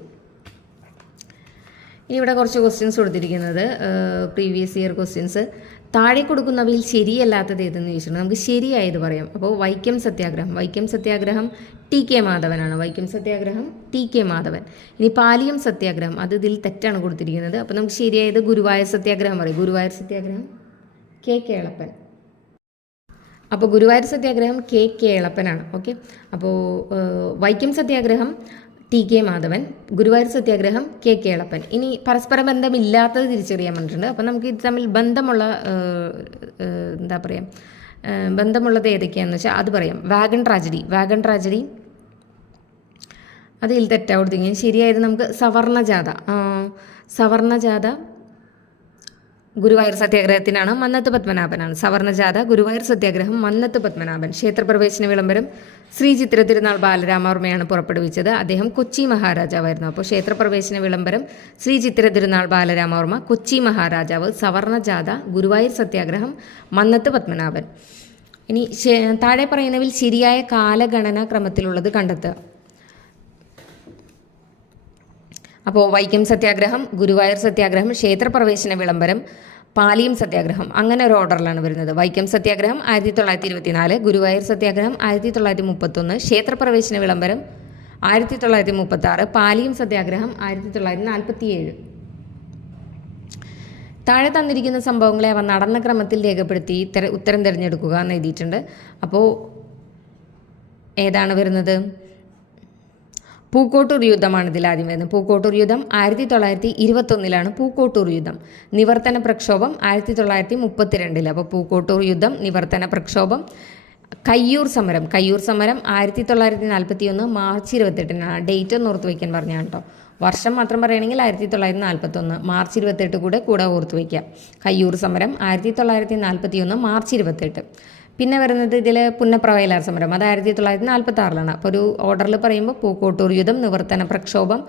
ഇനി ഇവിടെ കുറച്ച് ക്വസ്റ്റ്യൻസ് കൊടുത്തിരിക്കുന്നത് പ്രീവിയസ് ഇയർ ക്വസ്റ്റ്യൻസ്. താഴെ കൊടുക്കുന്നവയിൽ ശരിയല്ലാത്തത് ഏതെന്ന് ചോദിച്ചിട്ടുണ്ട്. നമുക്ക് ശരിയായത് പറയാം. അപ്പോൾ വൈക്കം സത്യാഗ്രഹം ടി.കെ. മാധവനാണ്. ടി.കെ. മാധവൻ. ഇനി പാലിയം സത്യാഗ്രഹം അത് ഇതിൽ തെറ്റാണ് കൊടുത്തിരിക്കുന്നത്. അപ്പോൾ നമുക്ക് ശരിയായത് ഗുരുവായൂർ സത്യാഗ്രഹം പറയും. ഗുരുവായൂർ സത്യാഗ്രഹം കെ കേളപ്പൻ. അപ്പോൾ ഗുരുവായൂർ സത്യാഗ്രഹം കെ കേളപ്പനാണ്. ഓക്കെ. അപ്പോൾ വൈക്കം സത്യാഗ്രഹം ടി.കെ. മാധവൻ, ഗുരുവായൂർ സത്യാഗ്രഹം കെ കേളപ്പൻ. ഇനി പരസ്പര ബന്ധമില്ലാത്തത് തിരിച്ചറിയാൻ പറഞ്ഞിട്ടുണ്ട്. അപ്പം നമുക്ക് ഇത് തമ്മിൽ ബന്ധമുള്ള ബന്ധമുള്ളത് ഏതൊക്കെയാണെന്ന് വെച്ചാൽ അത് പറയാം. വാഗൺ ട്രാജഡി അതിൽ തെറ്റാ കൊടുത്തിരിക്കുന്നത്. ശരിയായത് നമുക്ക് സവർണജാഥ ഗുരുവായൂർ സത്യാഗ്രഹത്തിനാണ്. മന്നത്ത് പത്മനാഭനാണ്. സവർണജാഥ ഗുരുവായൂർ സത്യാഗ്രഹം മന്നത്ത് പത്മനാഭൻ. ക്ഷേത്രപ്രവേശന വിളംബരം ശ്രീ ചിത്ര തിരുനാൾ ബാലരാമവർമ്മയാണ് പുറപ്പെടുവിച്ചത്. അദ്ദേഹം കൊച്ചി മഹാരാജാവായിരുന്നു. അപ്പോൾ ക്ഷേത്രപ്രവേശന വിളംബരം ശ്രീ ചിത്ര തിരുനാൾ ബാലരാമവർമ്മ, കൊച്ചി മഹാരാജാവ്. സവർണജാഥ ഗുരുവായൂർ സത്യാഗ്രഹം മന്നത്ത് പത്മനാഭൻ. ഇനി താഴെ പറയുന്നതിൽ ശരിയായ കാലഗണന ക്രമത്തിലുള്ളത് കണ്ടെത്തുക. അപ്പോൾ വൈക്കം സത്യാഗ്രഹം, ഗുരുവായൂർ സത്യാഗ്രഹം, ക്ഷേത്രപ്രവേശന വിളംബരം, പാലിയം സത്യാഗ്രഹം, അങ്ങനെ ഒരു ഓർഡറിലാണ് വരുന്നത്. വൈക്കം സത്യാഗ്രഹം 1924, ഗുരുവായൂർ സത്യാഗ്രഹം 1931, ക്ഷേത്രപ്രവേശന വിളംബരം 1936, പാലിയം സത്യാഗ്രഹം 1947. താഴെ തന്നിരിക്കുന്ന സംഭവങ്ങളെ അവ നടന്ന ക്രമത്തിൽ രേഖപ്പെടുത്തി ഉത്തരം തിരഞ്ഞെടുക്കുക എന്ന് എഴുതിയിട്ടുണ്ട്. അപ്പോൾ ഏതാണ് വരുന്നത്? പൂക്കോട്ടൂർ യുദ്ധമാണ് ഇതിൽ ആദ്യം വരുന്നത്. പൂക്കോട്ടൂർ യുദ്ധം 1921 പൂക്കോട്ടൂർ യുദ്ധം. നിവർത്തന പ്രക്ഷോഭം 1932. അപ്പോൾ പൂക്കോട്ടൂർ യുദ്ധം, നിവർത്തന പ്രക്ഷോഭം. കയ്യൂർ സമരം 1941 മാർച്ച് 28. ഡേറ്റ് ഒന്ന് ഓർത്ത് വയ്ക്കാൻ പറഞ്ഞാണ് കേട്ടോ. വർഷം മാത്രം പറയുകയാണെങ്കിൽ 1941 മാർച്ച് 28 കൂടെ ഓർത്ത് വയ്ക്കാം. കയ്യൂർ സമരം 1941 മാർച്ച് 28. പിന്നെ വരുന്നത് ഇതിൽ പുന്നപ്രവയലാർ സമരം, അത് 1946. അപ്പോൾ ഒരു ഓർഡറിൽ പറയുമ്പോൾ പൂക്കോട്ടൂർ യുദ്ധം, നിവർത്തന പ്രക്ഷോഭം,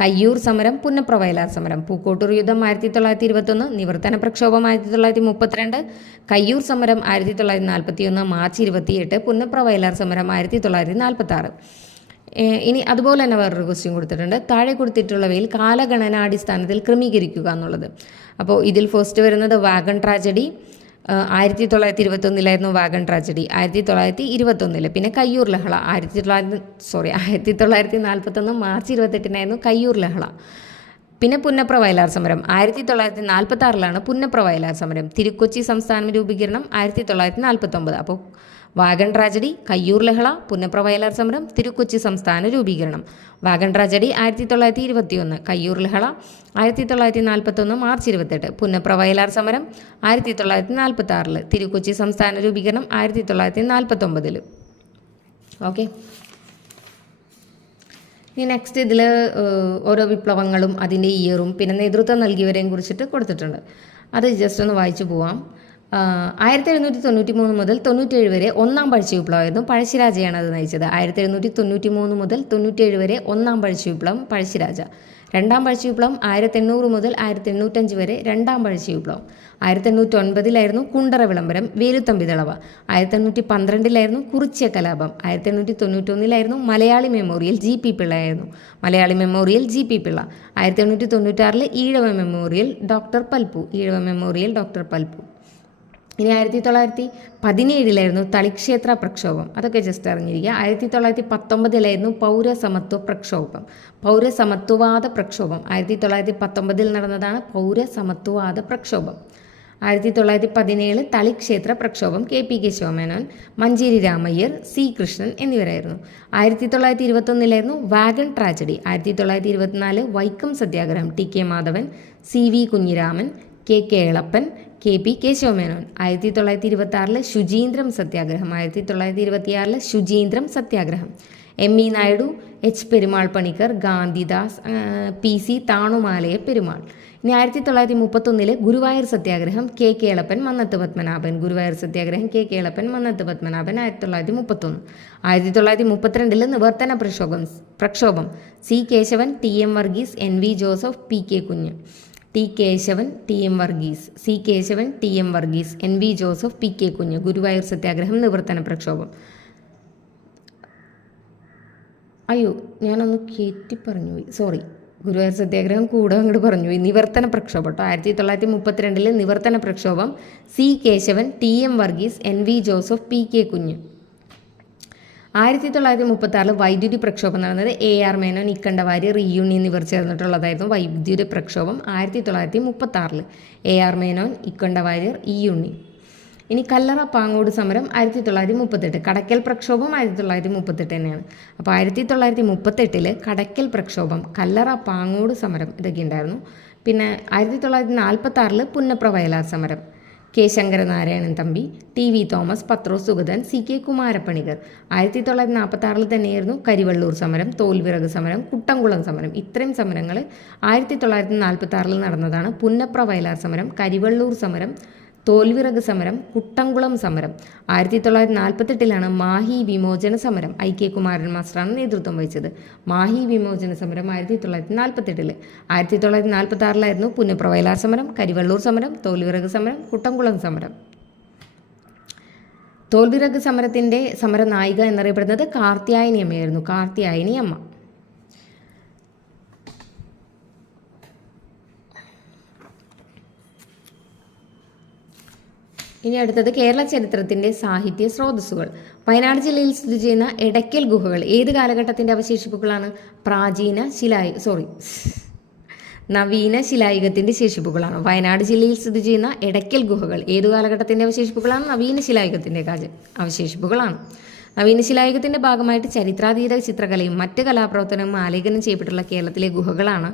കയ്യൂർ സമരം, പുന്നപ്രവയലാർ സമരം. പൂക്കോട്ടൂർ യുദ്ധം 1921, നിവർത്തന പ്രക്ഷോഭം 1932, കയ്യൂർ സമരം 1941 മാർച്ച് 28, പുന്നപ്രവയലാർ സമരം 1946. ഇനി അതുപോലെ തന്നെ വേറൊരു ക്വസ്റ്റ്യൻ കൊടുത്തിട്ടുണ്ട്. താഴെ കൊടുത്തിട്ടുള്ളവയിൽ കാലഗണനാടിസ്ഥാനത്തിൽ ക്രമീകരിക്കുക എന്നുള്ളത്. അപ്പോൾ ഇതിൽ ഫസ്റ്റ് വരുന്നത് വാഗൺ ട്രാജഡി 1921 വാഗൺ ട്രാജഡി. 1921. പിന്നെ കയ്യൂർ ലഹള 1941 മാർച്ച് 28 കയ്യൂർ ലഹള. പിന്നെ പുന്നപ്രവയലാർ സമരം 1946 പുന്നപ്രവയലാർ സമരം. തിരുക്കൊച്ചി സംസ്ഥാനം രൂപീകരണം 1949. അപ്പോൾ വാഗൺ ട്രാജഡി, കയ്യൂർ ലഹള, പുന്നപ്രവയലാർ സമരം, തിരുക്കൊച്ചി സംസ്ഥാന രൂപീകരണം. വാഗൺ ട്രാജഡി 1921, കയ്യൂർ ലഹള 1941 മാർച്ച് 28, പുന്നപ്രവയലാർ സമരം 1946, തിരുക്കൊച്ചി സംസ്ഥാന രൂപീകരണം 1949. ഓക്കെ. ഇനി നെക്സ്റ്റ് ഇതിൽ ഓരോ വിപ്ലവങ്ങളും അതിൻ്റെ ഇയറും പിന്നെ നേതൃത്വം നൽകിയവരെയും കുറിച്ചിട്ട് കൊടുത്തിട്ടുണ്ട്. അത് ജസ്റ്റ് ഒന്ന് വായിച്ചു പോവാം. 1793 മുതൽ 97 വരെ ഒന്നാം പഴശ്ശി വിപ്ലവമായിരുന്നു. പഴശ്ശിരാജയാണ് അത് നയിച്ചത്. 1793 മുതൽ 97 വരെ ഒന്നാം പഴശ്ശി വിപ്ലവം പഴശ്ശിരാജ. രണ്ടാം പഴശ്ശി വിപ്ലവം 1800 മുതൽ 1805 വരെ രണ്ടാം പഴശ്ശി വിപ്ലവം. 1809 കുണ്ടറ വിളംബരം, വേലുത്തമ്പി ദളവ. 1812 കുറിച്യ കലാപം. 1891 മലയാളി മെമ്മോറിയൽ ജി.പി. പിള്ളയായിരുന്നു. 1896 ഈഴവ മെമ്മോറിയൽ ഡോക്ടർ പൽപ്പു. ഇനി 1917 തളിക്ഷേത്ര പ്രക്ഷോഭം. അതൊക്കെ ജസ്റ്റ് അറിഞ്ഞിരിക്കുക. 1919 പൗരസമത്വ പ്രക്ഷോഭം, പൗരസമത്വവാദ പ്രക്ഷോഭം. 1919 നടന്നതാണ് പൗരസമത്വവാദ പ്രക്ഷോഭം. 1917 തളിക്ഷേത്ര പ്രക്ഷോഭം KP കേശവമേനോൻ, മഞ്ചേരി രാമയ്യർ, C കൃഷ്ണൻ എന്നിവരായിരുന്നു. 1921 വാഗൺ ട്രാജഡി. 1924 വൈക്കം സത്യാഗ്രഹം, TK Madhavan, CV Kunhiraman, KK എളപ്പൻ, KP Kesava Menon. 1926 Suchindram സത്യാഗ്രഹം. 1926 ശുചീന്ദ്രം സത്യാഗ്രഹം. ME Naidu, H Perumal Panicker, Gandhidas, PC താണുമാലയ Perumal. ഇനി 1931 ഗുരുവായൂർ സത്യാഗ്രഹം, KK എളപ്പൻ, മന്നത്ത് പത്മനാഭൻ. ഗുരുവായൂർ സത്യാഗ്രഹം, KK എളപ്പൻ, മന്നത്ത് പത്മനാഭൻ. 1931. 1932 നിവർത്തന പ്രക്ഷോഭം, C Kesavan, TM Varghese, NV Joseph, PK Kunju. T Kesavan, TM Varghese, C Kesavan, TM Varghese, NV Joseph, PK Kunju. Guruvayur സത്യാഗ്രഹം, നിവർത്തന പ്രക്ഷോഭം. അയ്യോ, ഞാനൊന്ന് കയറ്റി പറഞ്ഞുപോയി, സോറി. ഗുരുവായൂർ സത്യാഗ്രഹം കൂടെ അങ്ങോട്ട് പറഞ്ഞുപോയി. നിവർത്തന പ്രക്ഷോഭം കേട്ടോ. 1932 നിവർത്തന പ്രക്ഷോഭം, C Kesavan, TM Varghese, NV Joseph, PK Kunju. 1936 വൈദ്യുതി പ്രക്ഷോഭം നടന്നത് AR മേനോൻ, ഇക്കണ്ടവാരി, റീയൂണി എന്നിവർ ചേർന്നിട്ടുള്ളതായിരുന്നു വൈദ്യുതി പ്രക്ഷോഭം. 1936 AR മേനോൻ, ഇക്കണ്ടവാരി, റീയൂണി. ഇനി കല്ലറ പാങ്ങോട് സമരം 1938. കടയ്ക്കൽ പ്രക്ഷോഭം 1938 തന്നെയാണ്. അപ്പോൾ 1938 കടയ്ക്കൽ പ്രക്ഷോഭം, കല്ലറ പാങ്ങോട് സമരം ഇതൊക്കെ ഉണ്ടായിരുന്നു. പിന്നെ 1946 പുന്നപ്ര വയലാർ സമരം, K Sankaranarayanan Thampi, TV Thomas, Pathros Sugathan, CK Kumarapanicker. 1946 തന്നെയായിരുന്നു കരിവള്ളൂർ സമരം, തോൽവിറക് സമരം, കുട്ടംകുളം സമരം. ഇത്രയും സമരങ്ങൾ 1946 നടന്നതാണ്. പുന്നപ്ര വയലാർ സമരം, കരിവള്ളൂർ സമരം, തോൽവിറക് സമരം, കുട്ടംകുളം സമരം. 1948 മാഹി വിമോചന സമരം. IK കുമാരൻ മാസ്റ്ററാണ് നേതൃത്വം വഹിച്ചത്. മാഹി വിമോചന സമരം 1948. 1946 പുന്നപ്ര വയലാർ സമരം, കരിവള്ളൂർ സമരം, തോൽവിറക് സമരം, കുട്ടംകുളം സമരം. തോൽവിറക് സമരത്തിൻ്റെ സമരനായിക എന്നറിയപ്പെടുന്നത് കാർത്യായനി അമ്മയായിരുന്നു. കാർത്യായനി അമ്മ. ഇനി അടുത്തത് കേരള ചരിത്രത്തിൻ്റെ സാഹിത്യ സ്രോതസ്സുകൾ. വയനാട് ജില്ലയിൽ സ്ഥിതി ചെയ്യുന്ന എടയ്ക്കൽ ഗുഹകൾ ഏത് കാലഘട്ടത്തിൻ്റെ അവശേഷിപ്പുകളാണ്? നവീന ശിലായുഗത്തിൻ്റെ ശേഷിപ്പുകളാണ്. വയനാട് ജില്ലയിൽ സ്ഥിതി ചെയ്യുന്ന എടയ്ക്കൽ ഗുഹകൾ ഏതു കാലഘട്ടത്തിൻ്റെ അവശേഷിപ്പുകളാണ്? നവീന ശിലായുഗത്തിൻ്റെ അവശേഷിപ്പുകളാണ്. നവീന ശിലായുഗത്തിൻ്റെ ഭാഗമായിട്ട് ചരിത്രാതീത ചിത്രകലയും മറ്റ് കലാപ്രവർത്തനവും ആലേഖനം ചെയ്യപ്പെട്ടുള്ള കേരളത്തിലെ ഗുഹകളാണ്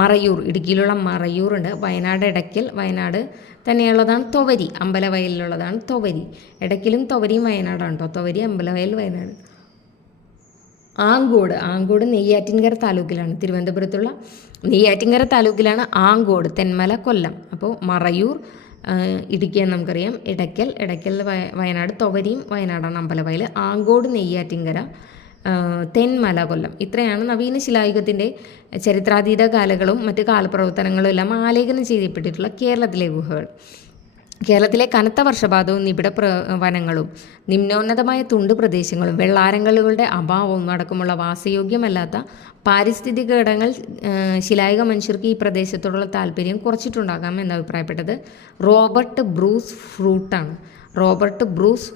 മറയൂർ. ഇടുക്കിയിലുള്ള മറയൂറുണ്ട്. വയനാട് എടയ്ക്കൽ, വയനാട് തന്നെയുള്ളതാണ് തൊവരി, അമ്പലവയലിലുള്ളതാണ് തൊവരി. എടയ്ക്കലും തൊവരിയും വയനാടാണ് കേട്ടോ. തൊവരി, അമ്പലവയൽ, വയനാട്. ആങ്കോട് നെയ്യാറ്റിൻകര താലൂക്കിലാണ്. തിരുവനന്തപുരത്തുള്ള നെയ്യാറ്റിൻകര താലൂക്കിലാണ് ആങ്കോട്. തെന്മല, കൊല്ലം. അപ്പോൾ മറയൂർ ഇടുക്കിയെന്ന് നമുക്കറിയാം. എടയ്ക്കൽ വയനാട്, തൊവരിയും വയനാടാണ്, അമ്പലവയൽ. ആങ്കോട്, നെയ്യാറ്റിൻകര, തെന്മല, കൊല്ലം. ഇത്രയാണ് നവീന ശിലായുഗത്തിൻ്റെ ചരിത്രാതീത കാലങ്ങളും മറ്റ് കാലപ്രവർത്തനങ്ങളും എല്ലാം ആലേഖനം ചെയ്യപ്പെട്ടിട്ടുള്ള കേരളത്തിലെ ഗുഹകൾ. കേരളത്തിലെ കനത്ത വർഷപാതവും നിബിഡ വനങ്ങളും നിമ്നോന്നതമായ തുണ്ട് പ്രദേശങ്ങളും വെള്ളാരങ്കലുകളുടെ അഭാവവും അടക്കമുള്ള വാസയോഗ്യമല്ലാത്ത പാരിസ്ഥിതിക ഘടകങ്ങൾ ശിലായുഗ മനുഷ്യർക്ക് ഈ പ്രദേശത്തോടുള്ള താല്പര്യം കുറച്ചിട്ടുണ്ടാകാം എന്ന് അഭിപ്രായപ്പെട്ടത് റോബർട്ട് ബ്രൂസ് ഫ്രൂട്ടാണ്. Robert Bruce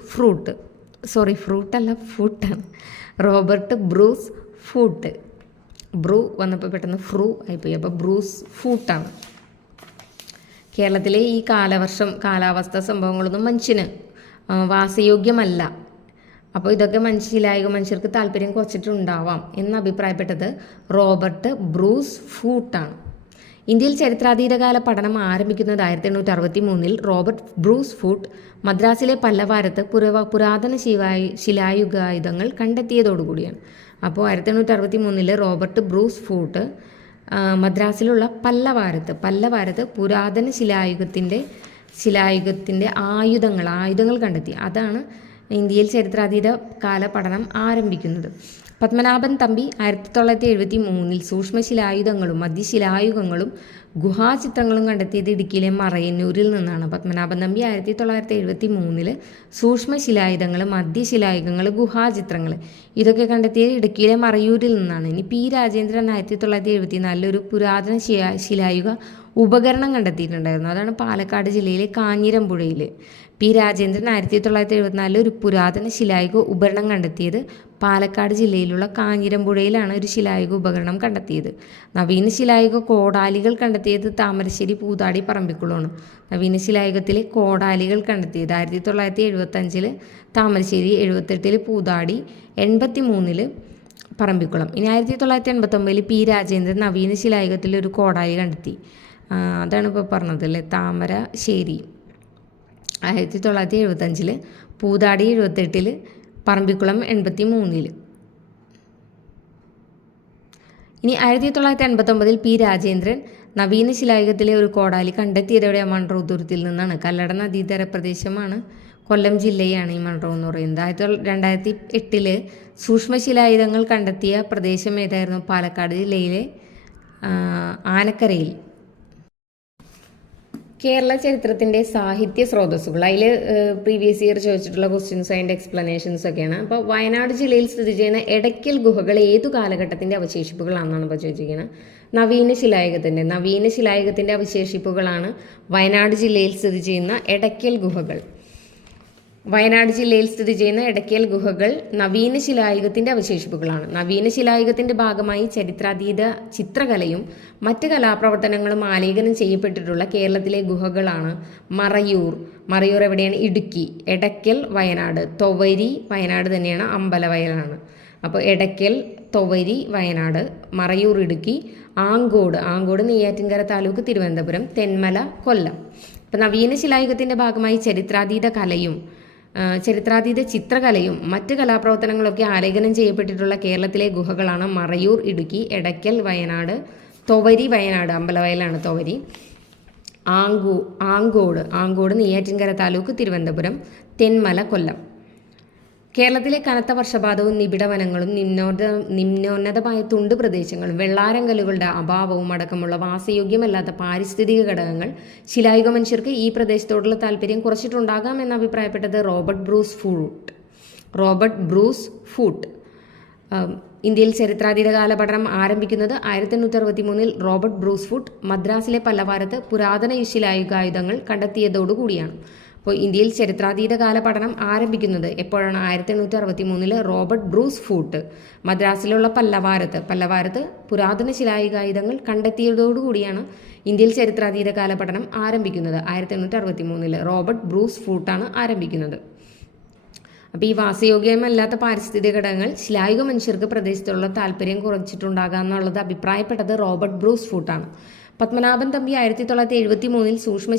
Foote. ബ്രൂ വന്നപ്പോൾ പെട്ടെന്ന് ഫ്രൂ ആയിപ്പോയി. അപ്പോൾ ബ്രൂസ് ഫൂട്ടാണ്. കേരളത്തിലെ ഈ കാലാവസ്ഥ സംഭവങ്ങളൊന്നും മനുഷ്യന് വാസയോഗ്യമല്ല. അപ്പോൾ ഇതൊക്കെ ശിലായുഗ മനുഷ്യർക്ക് താല്പര്യം കുറച്ചിട്ടുണ്ടാവാം എന്ന് അഭിപ്രായപ്പെട്ടത് റോബർട്ട് ബ്രൂസ് ഫൂട്ടാണ്. ഇന്ത്യയിൽ ചരിത്രാതീതകാല പഠനം ആരംഭിക്കുന്നത് 1863 റോബർട്ട് ബ്രൂസ് ഫൂട്ട് മദ്രാസിലെ പല്ലവാരത്ത് പുരാതന ശിലായുഗായുധങ്ങൾ കണ്ടെത്തിയതോടുകൂടിയാണ്. അപ്പോൾ 1863 റോബർട്ട് ബ്രൂസ് ഫൂട്ട് മദ്രാസിലുള്ള പല്ലവാരത്ത് പുരാതന ശിലായുഗത്തിൻ്റെ ആയുധങ്ങൾ കണ്ടെത്തി. അതാണ് ഇന്ത്യയിൽ ചരിത്രാതീത കാല പഠനം ആരംഭിക്കുന്നത്. പത്മനാഭൻ തമ്പി 1973 സൂക്ഷ്മശിലായുധങ്ങളും മധ്യശിലായുഗങ്ങളും ഗുഹാചിത്രങ്ങളും കണ്ടെത്തിയത് ഇടുക്കിയിലെ മറയന്നൂരിൽ നിന്നാണ്. പത്മനാഭൻ തമ്പി 1973 സൂക്ഷ്മശിലായുധങ്ങൾ, മധ്യശിലായുഗങ്ങൾ, ഗുഹാചിത്രങ്ങൾ ഇതൊക്കെ കണ്ടെത്തിയത് ഇടുക്കിയിലെ മറയൂരിൽ നിന്നാണ്. ഇനി P രാജേന്ദ്രൻ 1974 ഒരു പുരാതന ശിലായുഗ ഉപകരണം കണ്ടെത്തിയിട്ടുണ്ടായിരുന്നു. അതാണ് പാലക്കാട് ജില്ലയിലെ കാഞ്ഞിരമ്പുഴയിൽ. പി രാജേന്ദ്രൻ 1974 ഒരു പുരാതന ശിലായുഗ ഉപകരണം കണ്ടെത്തിയത് പാലക്കാട് ജില്ലയിലുള്ള കാഞ്ഞിരമ്പുഴയിലാണ് ഒരു ശിലായുഗ ഉപകരണം കണ്ടെത്തിയത്. നവീന ശിലായുഗ കോടാലികൾ കണ്ടെത്തിയത് താമരശ്ശേരി പൂതാടി പറമ്പിക്കുളമാണ്. നവീന ശിലായുഗത്തിലെ കോടാലികൾ കണ്ടെത്തിയത് 1975 താമരശ്ശേരി, 78 പൂതാടി, 83 പറമ്പിക്കുളം. ഇനി 1989 പി രാജേന്ദ്രൻ നവീന ശിലായുഗത്തിൽ ഒരു കോടാലി കണ്ടെത്തി. അതാണ് ഇപ്പോൾ പറഞ്ഞത് അല്ലേ, താമരശ്ശേരി. 1975 പൂതാടി, 78 പറമ്പിക്കുളം, 83. ഇനി 1989 പി രാജേന്ദ്രൻ നവീന ശിലായുഗത്തിലെ ഒരു കോടാലി കണ്ടെത്തിയത് എവിടെയാണ്? മൺട്രോ തുരുത്തിൽ നിന്നാണ്. കല്ലട നദീതര പ്രദേശമാണ്, കൊല്ലം ജില്ലയാണ് ഈ മൺട്രോ എന്ന് പറയുന്നത്. 2008 സൂക്ഷ്മശിലായുധങ്ങൾ കണ്ടെത്തിയ പ്രദേശം ഏതായിരുന്നു? പാലക്കാട് ജില്ലയിലെ ആനക്കരയിൽ. കേരള ചരിത്രത്തിൻ്റെ സാഹിത്യ സ്രോതസ്സുകൾ, അതിൽ പ്രീവിയസ് ഇയർ ചോദിച്ചിട്ടുള്ള ക്വസ്റ്റ്യൻസ് അതിൻ്റെ എക്സ്പ്ലനേഷൻസ് ഒക്കെയാണ്. അപ്പോൾ വയനാട് ജില്ലയിൽ സ്ഥിതി ചെയ്യുന്ന എടയ്ക്കൽ ഗുഹകൾ ഏതു കാലഘട്ടത്തിൻ്റെ അവശേഷിപ്പുകളാണെന്നാണ് ഇപ്പോൾ ചോദിച്ചിരിക്കുന്നത്. നവീന ശിലായുഗത്തിൻ്റെ അവശേഷിപ്പുകളാണ് വയനാട് ജില്ലയിൽ സ്ഥിതി ചെയ്യുന്ന എടയ്ക്കൽ ഗുഹകൾ. വയനാട് ജില്ലയിൽ സ്ഥിതി ചെയ്യുന്ന എടയ്ക്കൽ ഗുഹകൾ നവീന ശിലായുഗത്തിൻ്റെ അവശേഷിപ്പുകളാണ്. നവീന ശിലായുഗത്തിൻ്റെ ഭാഗമായി ചരിത്രാതീത ചിത്രകലയും മറ്റ് കലാപ്രവർത്തനങ്ങളും ആലേഖനം ചെയ്യപ്പെട്ടിട്ടുള്ള കേരളത്തിലെ ഗുഹകളാണ് മറയൂർ എവിടെയാണ്? ഇടുക്കി. എടയ്ക്കൽ വയനാട്. തൊവരി വയനാട് തന്നെയാണ്, അമ്പലവയലാണ്. അപ്പോൾ എടയ്ക്കൽ, തൊവരി വയനാട്, മറയൂർ ഇടുക്കി, ആങ്കോട് നെയ്യാറ്റിൻകര താലൂക്ക് തിരുവനന്തപുരം, തെന്മല കൊല്ലം. അപ്പോൾ നവീന ശിലായുഗത്തിൻ്റെ ഭാഗമായി ചരിത്രാതീത ചിത്രകലയും മറ്റ് കലാപ്രവർത്തനങ്ങളൊക്കെ ആലേഖനം ചെയ്യപ്പെട്ടിട്ടുള്ള കേരളത്തിലെ ഗുഹകളാണ് മറയൂർ ഇടുക്കി, എടയ്ക്കൽ വയനാട്, തൊവരി വയനാട്, അമ്പലവയലാണ് തൊവരി, ആങ്കോട് നെയ്യാറ്റിൻകര താലൂക്ക് തിരുവനന്തപുരം, തെന്മല കൊല്ലം. കേരളത്തിലെ കനത്ത വർഷപാതവും നിബിഡ വനങ്ങളും നിമ്നോന്നതമായ തുണ്ട് പ്രദേശങ്ങളും വെള്ളാരങ്കലുകളുടെ അഭാവവും അടക്കമുള്ള വാസയോഗ്യമല്ലാത്ത പാരിസ്ഥിതിക ഘടകങ്ങൾ ശിലായുഗ മനുഷ്യർക്ക് ഈ പ്രദേശത്തോടുള്ള താല്പര്യം കുറച്ചിട്ടുണ്ടാകാം എന്ന് അഭിപ്രായപ്പെട്ടത് റോബർട്ട് ബ്രൂസ് ഫൂട്ട്. ഇന്ത്യയിൽ ചരിത്രാതീത കാല പഠനം ആരംഭിക്കുന്നത് 1863 റോബർട്ട് ബ്രൂസ് ഫൂട്ട് മദ്രാസിലെ പല്ലവാരത്ത് പുരാതന ശിലായുഗായുധങ്ങൾ കണ്ടെത്തിയതോടുകൂടിയാണ്. അപ്പോൾ ഇന്ത്യയിൽ ചരിത്രാതീത കാല പഠനം ആരംഭിക്കുന്നത് എപ്പോഴാണ്? 1863 റോബർട്ട് ബ്രൂസ് ഫൂട്ട് മദ്രാസിലുള്ള പല്ലവാരത്ത് പുരാതന ശിലായുഗായുധങ്ങൾ കണ്ടെത്തിയതോടുകൂടിയാണ് ഇന്ത്യയിൽ ചരിത്രാതീത കാല പഠനം ആരംഭിക്കുന്നത്. 1863 റോബർട്ട് ബ്രൂസ് ഫൂട്ടാണ് ആരംഭിക്കുന്നത്. അപ്പോൾ ഈ വാസയോഗ്യമല്ലാത്ത പാരിസ്ഥിതിക ഘടകങ്ങൾ ശിലായുഗ മനുഷ്യർക്ക് പ്രദേശത്തുള്ള താല്പര്യം കുറച്ചിട്ടുണ്ടാകാം എന്നുള്ളത് അഭിപ്രായപ്പെട്ടത് റോബർട്ട് ബ്രൂസ് ഫൂട്ടാണ്. പത്മനാഭൻ തമ്പി 1973 സൂക്ഷ്മ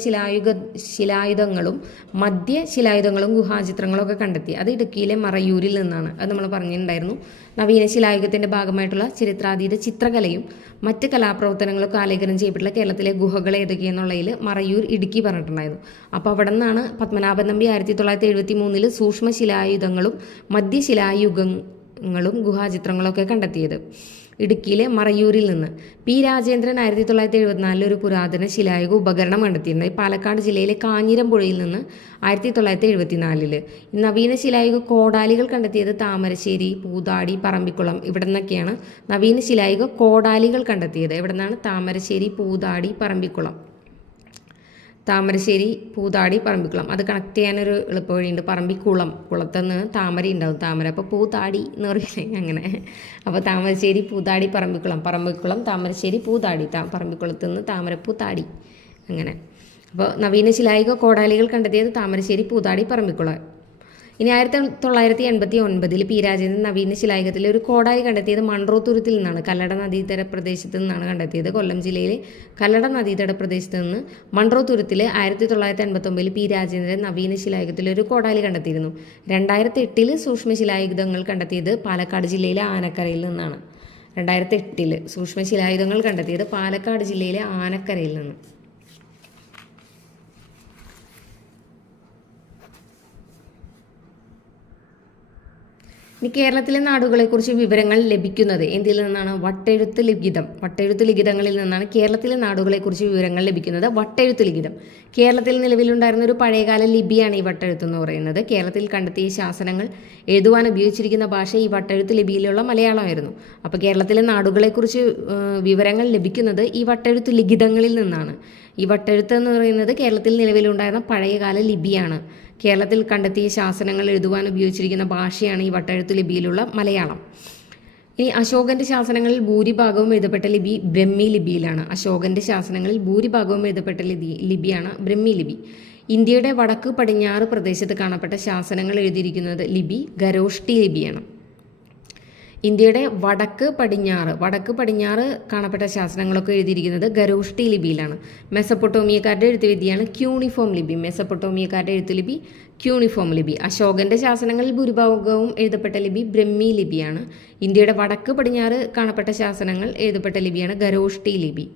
ശിലായുധങ്ങളും മധ്യ ശിലായുധങ്ങളും ഗുഹാചിത്രങ്ങളും ഒക്കെ കണ്ടെത്തി. അത് ഇടുക്കിയിലെ മറയൂരിൽ നിന്നാണ്. അത് നമ്മൾ പറഞ്ഞിട്ടുണ്ടായിരുന്നു. നവീന ശിലായുഗത്തിൻ്റെ ഭാഗമായിട്ടുള്ള ചരിത്രാതീത ചിത്രകലയും മറ്റ് കലാപ്രവർത്തനങ്ങളൊക്കെ ആലേഖനം ചെയ്യപ്പെട്ടുള്ള കേരളത്തിലെ ഗുഹകൾ ഏതൊക്കെയെന്നുള്ളതിൽ മറയൂർ, ഇടുക്കി പറഞ്ഞിട്ടുണ്ടായിരുന്നു. അപ്പോൾ അവിടെ നിന്നാണ് പത്മനാഭൻ തമ്പി 1973 സൂക്ഷ്മ ശിലായുധങ്ങളും മധ്യശിലായുഗങ്ങളും ഗുഹാചിത്രങ്ങളൊക്കെ കണ്ടെത്തിയത് ഇടുക്കിയിലെ മറയൂരിൽ നിന്ന്. പി രാജേന്ദ്രൻ 1974 ഒരു പുരാതന ശിലായുഗ ഉപകരണം കണ്ടെത്തിയിരുന്നത് പാലക്കാട് ജില്ലയിലെ കാഞ്ഞിരമ്പുഴയിൽ നിന്ന് 1974. നവീന ശിലായുഗ കോടാലികൾ കണ്ടെത്തിയത് താമരശ്ശേരി, പൂതാടി, പറമ്പിക്കുളം ഇവിടെ നിന്നൊക്കെയാണ് നവീന ശിലായുഗ കോടാലികൾ കണ്ടെത്തിയത്. എവിടെ നിന്നാണ്? താമരശ്ശേരി, പൂതാടി, പറമ്പിക്കുളം. പറമ്പിക്കുളം അത് കണക്ട് ചെയ്യാനൊരു എളുപ്പ വഴിയുണ്ട്. കുളത്തുനിന്ന് താമര ഉണ്ടാവും, താമര അപ്പോൾ പൂതാടി എന്ന് പറയില്ലേ, അങ്ങനെ. അപ്പോൾ താമരശ്ശേരി, പൂതാടി, പറമ്പിക്കുളം, താമരശ്ശേരി, പൂതാടി, പറമ്പിക്കുളത്ത് നിന്ന് താമരപ്പൂതാടി, അങ്ങനെ. അപ്പോൾ നവീന ശിലായുഗ കോടാലികൾ കണ്ടെത്തിയത് താമരശ്ശേരി, പൂതാടി, പറമ്പിക്കുളം. ഇനി 1989 പി രാജേന്ദ്രൻ നവീന ശിലായുഗത്തിലെ ഒരു കോടാലി കണ്ടെത്തിയത് മൺട്രോ തുരുത്തിൽ നിന്നാണ്. കല്ലട നദീതട പ്രദേശത്ത് നിന്നാണ് കണ്ടെത്തിയത്. കൊല്ലം ജില്ലയിലെ കല്ലട നദീതട പ്രദേശത്ത് നിന്ന് മൺട്രോ തുരുത്തിൽ 1989 പി രാജേന്ദ്രൻ നവീന ശിലായുഗത്തിലെ ഒരു കോടാലി കണ്ടെത്തിയിരുന്നു. 2008 സൂക്ഷ്മ ശിലായുധങ്ങൾ കണ്ടെത്തിയത് പാലക്കാട് ജില്ലയിലെ ആനക്കരയിൽ നിന്നാണ്. 2008 സൂക്ഷ്മ ശിലായുധങ്ങൾ കണ്ടെത്തിയത് പാലക്കാട് ജില്ലയിലെ ആനക്കരയിൽ നിന്ന്. ഇനി കേരളത്തിലെ നാടുകളെക്കുറിച്ച് വിവരങ്ങൾ ലഭിക്കുന്നത് എന്തിൽ നിന്നാണ്? വട്ടെഴുത്ത് ലിഖിതം. വട്ടെഴുത്ത് ലിഖിതങ്ങളിൽ നിന്നാണ് കേരളത്തിലെ നാടുകളെക്കുറിച്ച് വിവരങ്ങൾ ലഭിക്കുന്നത്. വട്ടെഴുത്ത് ലിഖിതം കേരളത്തിൽ നിലവിലുണ്ടായിരുന്ന ഒരു പഴയകാല ലിപിയാണ് ഈ വട്ടെഴുത്ത് എന്ന് പറയുന്നത്. കേരളത്തിൽ കണ്ടെത്തിയ ശാസനങ്ങൾ എഴുതുവാൻ ഉപയോഗിച്ചിരിക്കുന്ന ഭാഷ ഈ വട്ടെഴുത്ത് ലിപിയിലുള്ള മലയാളമായിരുന്നു. അപ്പോൾ കേരളത്തിലെ നാടുകളെക്കുറിച്ച് വിവരങ്ങൾ ലഭിക്കുന്നത് ഈ വട്ടെഴുത്ത് ലിഖിതങ്ങളിൽ നിന്നാണ്. ഈ വട്ടെഴുത്ത് എന്ന് പറയുന്നത് കേരളത്തിൽ നിലവിലുണ്ടായിരുന്ന പഴയകാല ലിപിയാണ്. കേരളത്തിൽ കണ്ടെത്തിയ ശാസനങ്ങൾ എഴുതുവാൻ ഉപയോഗിച്ചിരിക്കുന്ന ഭാഷയാണ് ഈ വട്ടെഴുത്ത് ലിപിയിലുള്ള മലയാളം. ഇനി അശോകന്റെ ശാസനങ്ങളിൽ ഭൂരിഭാഗവും എഴുതപ്പെട്ട ലിപി ബ്രഹ്മി ലിപിയിലാണ്. അശോകന്റെ ശാസനങ്ങളിൽ ഭൂരിഭാഗവും എഴുതപ്പെട്ട ലിപിയാണ് ബ്രഹ്മി ലിപി. ഇന്ത്യയുടെ വടക്ക് പടിഞ്ഞാറ് പ്രദേശത്ത് കാണപ്പെട്ട ശാസനങ്ങൾ എഴുതിയിരിക്കുന്നത് ലിപി ഖരോഷ്ടി ലിപിയാണ്. ഇന്ത്യയുടെ വടക്ക് പടിഞ്ഞാറ് കാണപ്പെട്ട ശാസനങ്ങളൊക്കെ എഴുതിയിരിക്കുന്നത് ഖരോഷ്ടി ലിപിയിലാണ്. മെസപ്പൊട്ടോമിയക്കാരുടെ എഴുത്തുവിദ്യയാണ് ക്യൂണിഫോം ലിപി. മെസപ്പൊട്ടോമിയക്കാരുടെ എഴുത്തുലിപി ക്യൂണിഫോം ലിപി. അശോകന്റെ ശാസനങ്ങളിൽ ഭൂരിഭാഗവും എഴുതപ്പെട്ട ലിപി ബ്രഹ്മി ലിപിയാണ്. ഇന്ത്യയുടെ വടക്ക് പടിഞ്ഞാറ് കാണപ്പെട്ട ശാസനങ്ങൾ എഴുതപ്പെട്ട ലിപിയാണ് ഖരോഷ്ടി ലിപി.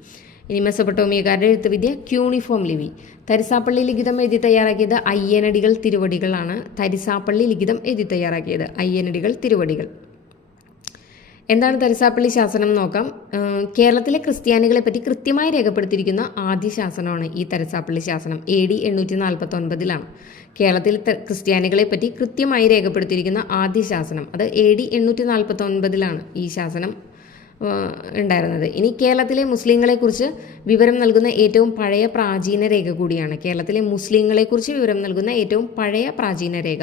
ഇനി മെസപ്പൊട്ടോമിയക്കാരുടെ എഴുത്തുവിദ്യ ക്യൂണിഫോം ലിപി. തരിസാപ്പള്ളി ലിഖിതം എഴുതി തയ്യാറാക്കിയത് അയ്യനടികൾ തിരുവടികളാണ്. തരിസാപ്പള്ളി ലിഖിതം എഴുതി തയ്യാറാക്കിയത് അയ്യനടികൾ തിരുവടികൾ. എന്താണ് തരിസാപ്പള്ളി ശാസനം നോക്കാം. കേരളത്തിലെ ക്രിസ്ത്യാനികളെ പറ്റി കൃത്യമായി രേഖപ്പെടുത്തിയിരിക്കുന്ന ആദ്യ ശാസനമാണ് ഈ തരിസാപ്പള്ളി ശാസനം. AD 849 കേരളത്തിൽ ക്രിസ്ത്യാനികളെ പറ്റി കൃത്യമായി രേഖപ്പെടുത്തിയിരിക്കുന്ന ആദ്യ ശാസനം. അത് AD 849 ഈ ശാസനം ഉണ്ടായിരുന്നത്. ഇനി കേരളത്തിലെ മുസ്ലിങ്ങളെക്കുറിച്ച് വിവരം നൽകുന്ന ഏറ്റവും പഴയ പ്രാചീന രേഖ കൂടിയാണ്. കേരളത്തിലെ മുസ്ലിങ്ങളെക്കുറിച്ച് വിവരം നൽകുന്ന ഏറ്റവും പഴയ പ്രാചീന രേഖ.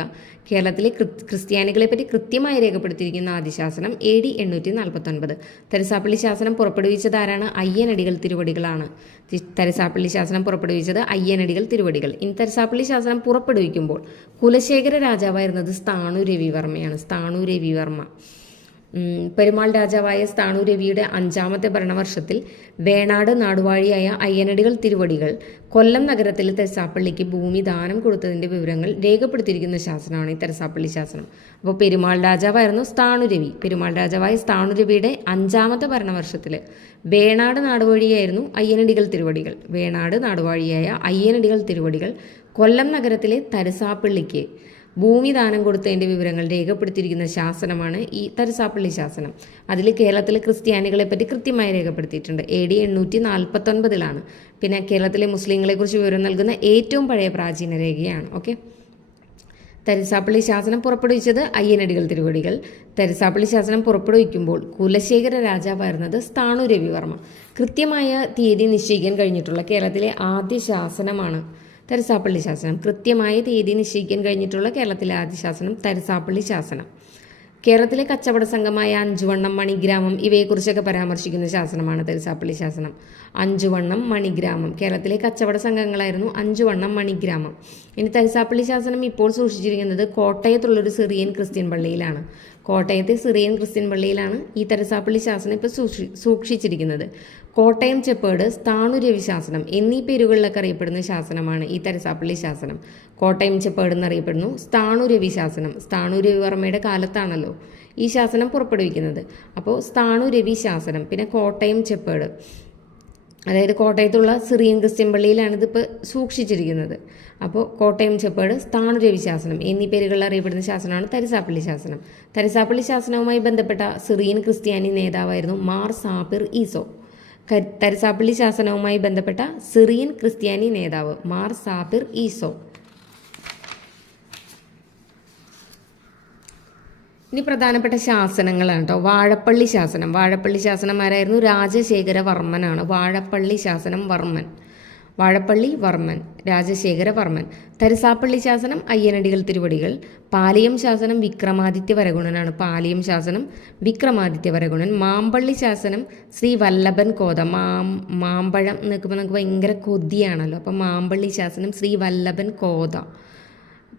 കേരളത്തിലെ ക്രിസ്ത്യാനികളെ പറ്റി കൃത്യമായി രേഖപ്പെടുത്തിയിരിക്കുന്ന ആദ്യ ശാസനം AD 849. തരിസാപ്പള്ളി ശാസനം പുറപ്പെടുവിച്ചത് ആരാണ്? അയ്യനടികൾ തിരുവടികളാണ്. തരിസാപ്പള്ളി ശാസനം പുറപ്പെടുവിച്ചത് അയ്യനടികൾ തിരുവടികൾ. ഇനി തരിസാപ്പള്ളി ശാസനം പുറപ്പെടുവിക്കുമ്പോൾ കുലശേഖര രാജാവായിരുന്നത് സ്ഥാണു രവിവർമ്മയാണ്. സ്ഥാണു രവിവർമ്മ. പെരുമാൾ രാജാവായ സ്ഥാണു രവിയുടെ 5ാമത്തെ ഭരണവർഷത്തിൽ വേണാട് നാടുവാഴിയായ അയ്യനടികൾ തിരുവടികൾ കൊല്ലം നഗരത്തിലെ തരിസാപ്പള്ളിക്ക് ഭൂമി ദാനം കൊടുത്തതിൻ്റെ വിവരങ്ങൾ രേഖപ്പെടുത്തിയിരിക്കുന്ന ശാസനമാണ് ഈ തരിസാപ്പള്ളി ശാസനം. അപ്പോൾ പെരുമാൾ രാജാവായിരുന്നു സ്ഥാണു രവി. പെരുമാൾ രാജാവായ സ്ഥാണു രവിയുടെ 5ാമത്തെ ഭരണവർഷത്തിൽ വേണാട് നാടുവാഴിയായിരുന്നു അയ്യനടികൾ തിരുവടികൾ. വേണാട് നാടുവാഴിയായ അയ്യനടികൾ തിരുവടികൾ കൊല്ലം നഗരത്തിലെ തരിസാപ്പള്ളിക്ക് ഭൂമി ദാനം കൊടുത്തതിൻ്റെ വിവരങ്ങൾ രേഖപ്പെടുത്തിയിരിക്കുന്ന ശാസനമാണ് ഈ തരിസാപ്പള്ളി ശാസനം. അതിൽ കേരളത്തിലെ ക്രിസ്ത്യാനികളെ പറ്റി കൃത്യമായി രേഖപ്പെടുത്തിയിട്ടുണ്ട്. AD 849 പിന്നെ കേരളത്തിലെ മുസ്ലിങ്ങളെക്കുറിച്ച് വിവരം നൽകുന്ന ഏറ്റവും പഴയ പ്രാചീന രേഖയാണ്. ഓക്കെ. തരിസാപ്പള്ളി ശാസനം പുറപ്പെടുവിച്ചത് അയ്യനടികൾ തിരുവടികൾ. തരിസാപ്പള്ളി ശാസനം പുറപ്പെടുവിക്കുമ്പോൾ കുലശേഖര രാജാവായിരുന്നത് സ്ഥാണു രവിവർമ്മ. കൃത്യമായ തീയതി നിശ്ചയിക്കാൻ കഴിഞ്ഞിട്ടുള്ള കേരളത്തിലെ ആദ്യ ശാസനമാണ് തരിസാപ്പള്ളി ശാസനം. കൃത്യമായ തീയതി നിശ്ചയിക്കാൻ കഴിഞ്ഞിട്ടുള്ള കേരളത്തിലെ ആദ്യ ശാസനം തരിസാപ്പള്ളി ശാസനം. കേരളത്തിലെ കച്ചവട സംഘമായ അഞ്ചുവണ്ണം, മണിഗ്രാമം ഇവയെക്കുറിച്ചൊക്കെ പരാമർശിക്കുന്ന ശാസനമാണ് തരിസാപ്പള്ളി ശാസനം. അഞ്ചുവണ്ണം, മണിഗ്രാമം കേരളത്തിലെ കച്ചവട സംഘങ്ങളായിരുന്നു അഞ്ചുവണ്ണം, മണിഗ്രാമം. ഇനി തരിസാപ്പള്ളി ശാസനം ഇപ്പോൾ സൂക്ഷിച്ചിരിക്കുന്നത് കോട്ടയത്തുള്ളൊരു സിറിയൻ ക്രിസ്ത്യൻ പള്ളിയിലാണ്. കോട്ടയത്തെ സിറിയൻ ക്രിസ്ത്യൻ പള്ളിയിലാണ് ഈ തരിസാപ്പള്ളി ശാസനം ഇപ്പോൾ സൂക്ഷിച്ചിരിക്കുന്നത്. കോട്ടയം ചെപ്പേട്, സ്ഥാണു രവി ശാസനം എന്നീ പേരുകളിലൊക്കെ അറിയപ്പെടുന്ന ശാസനമാണ് ഈ തരിസാപ്പള്ളി ശാസനം. കോട്ടയം ചെപ്പേട് എന്നറിയപ്പെടുന്നു. സ്ഥാണു രവി ശാസനം, സ്ഥാണു രവിവർമ്മയുടെ കാലത്താണല്ലോ ഈ ശാസനം പുറപ്പെടുവിക്കുന്നത്. അപ്പോൾ സ്ഥാണു രവി ശാസനം, പിന്നെ കോട്ടയം ചെപ്പേട്, അതായത് കോട്ടയത്തുള്ള സിറിയൻ ക്രിസ്ത്യൻ പള്ളിയിലാണ് ഇതിപ്പോൾ സൂക്ഷിച്ചിരിക്കുന്നത്. അപ്പോൾ കോട്ടയം ചെപ്പേട്, സ്ഥാണു രവി ശാസനം എന്നീ പേരുകളിൽ അറിയപ്പെടുന്ന ശാസനമാണ് തരിസാപ്പള്ളി ശാസനം. തരിസാപ്പള്ളി ശാസനവുമായി ബന്ധപ്പെട്ട സിറിയൻ ക്രിസ്ത്യാനി നേതാവായിരുന്നു മാർ സാപിർ ഈസോ. തരിസാപ്പള്ളി ശാസനവുമായി ബന്ധപ്പെട്ട സിറിയൻ ക്രിസ്ത്യാനി നേതാവ് മാർ സാപിർ ഈസോ. ഇനി പ്രധാനപ്പെട്ട ശാസനങ്ങളാണ് കേട്ടോ. വാഴപ്പള്ളി ശാസനം. വാഴപ്പള്ളി ശാസനം ആരായിരുന്നു? രാജശേഖര വർമ്മനാണ്. വാഴപ്പള്ളി ശാസനം വർമ്മൻ. വാഴപ്പള്ളി വർമ്മൻ, രാജശേഖര വർമ്മൻ. തരിസാപ്പള്ളി ശാസനം അയ്യനടികൾ തിരുവടികൾ. പാലിയം ശാസനം വിക്രമാദിത്യ വരഗുണനാണ്. പാലിയം ശാസനം വിക്രമാദിത്യ വരഗുണൻ. മാമ്പള്ളി ശാസനം ശ്രീ വല്ലഭൻ കോത. മാമ്പഴം നിൽക്കുമ്പോൾ നമുക്ക് ഭയങ്കര കൊതിയാണല്ലോ. അപ്പം മാമ്പള്ളി ശാസനം ശ്രീ വല്ലഭൻ കോത.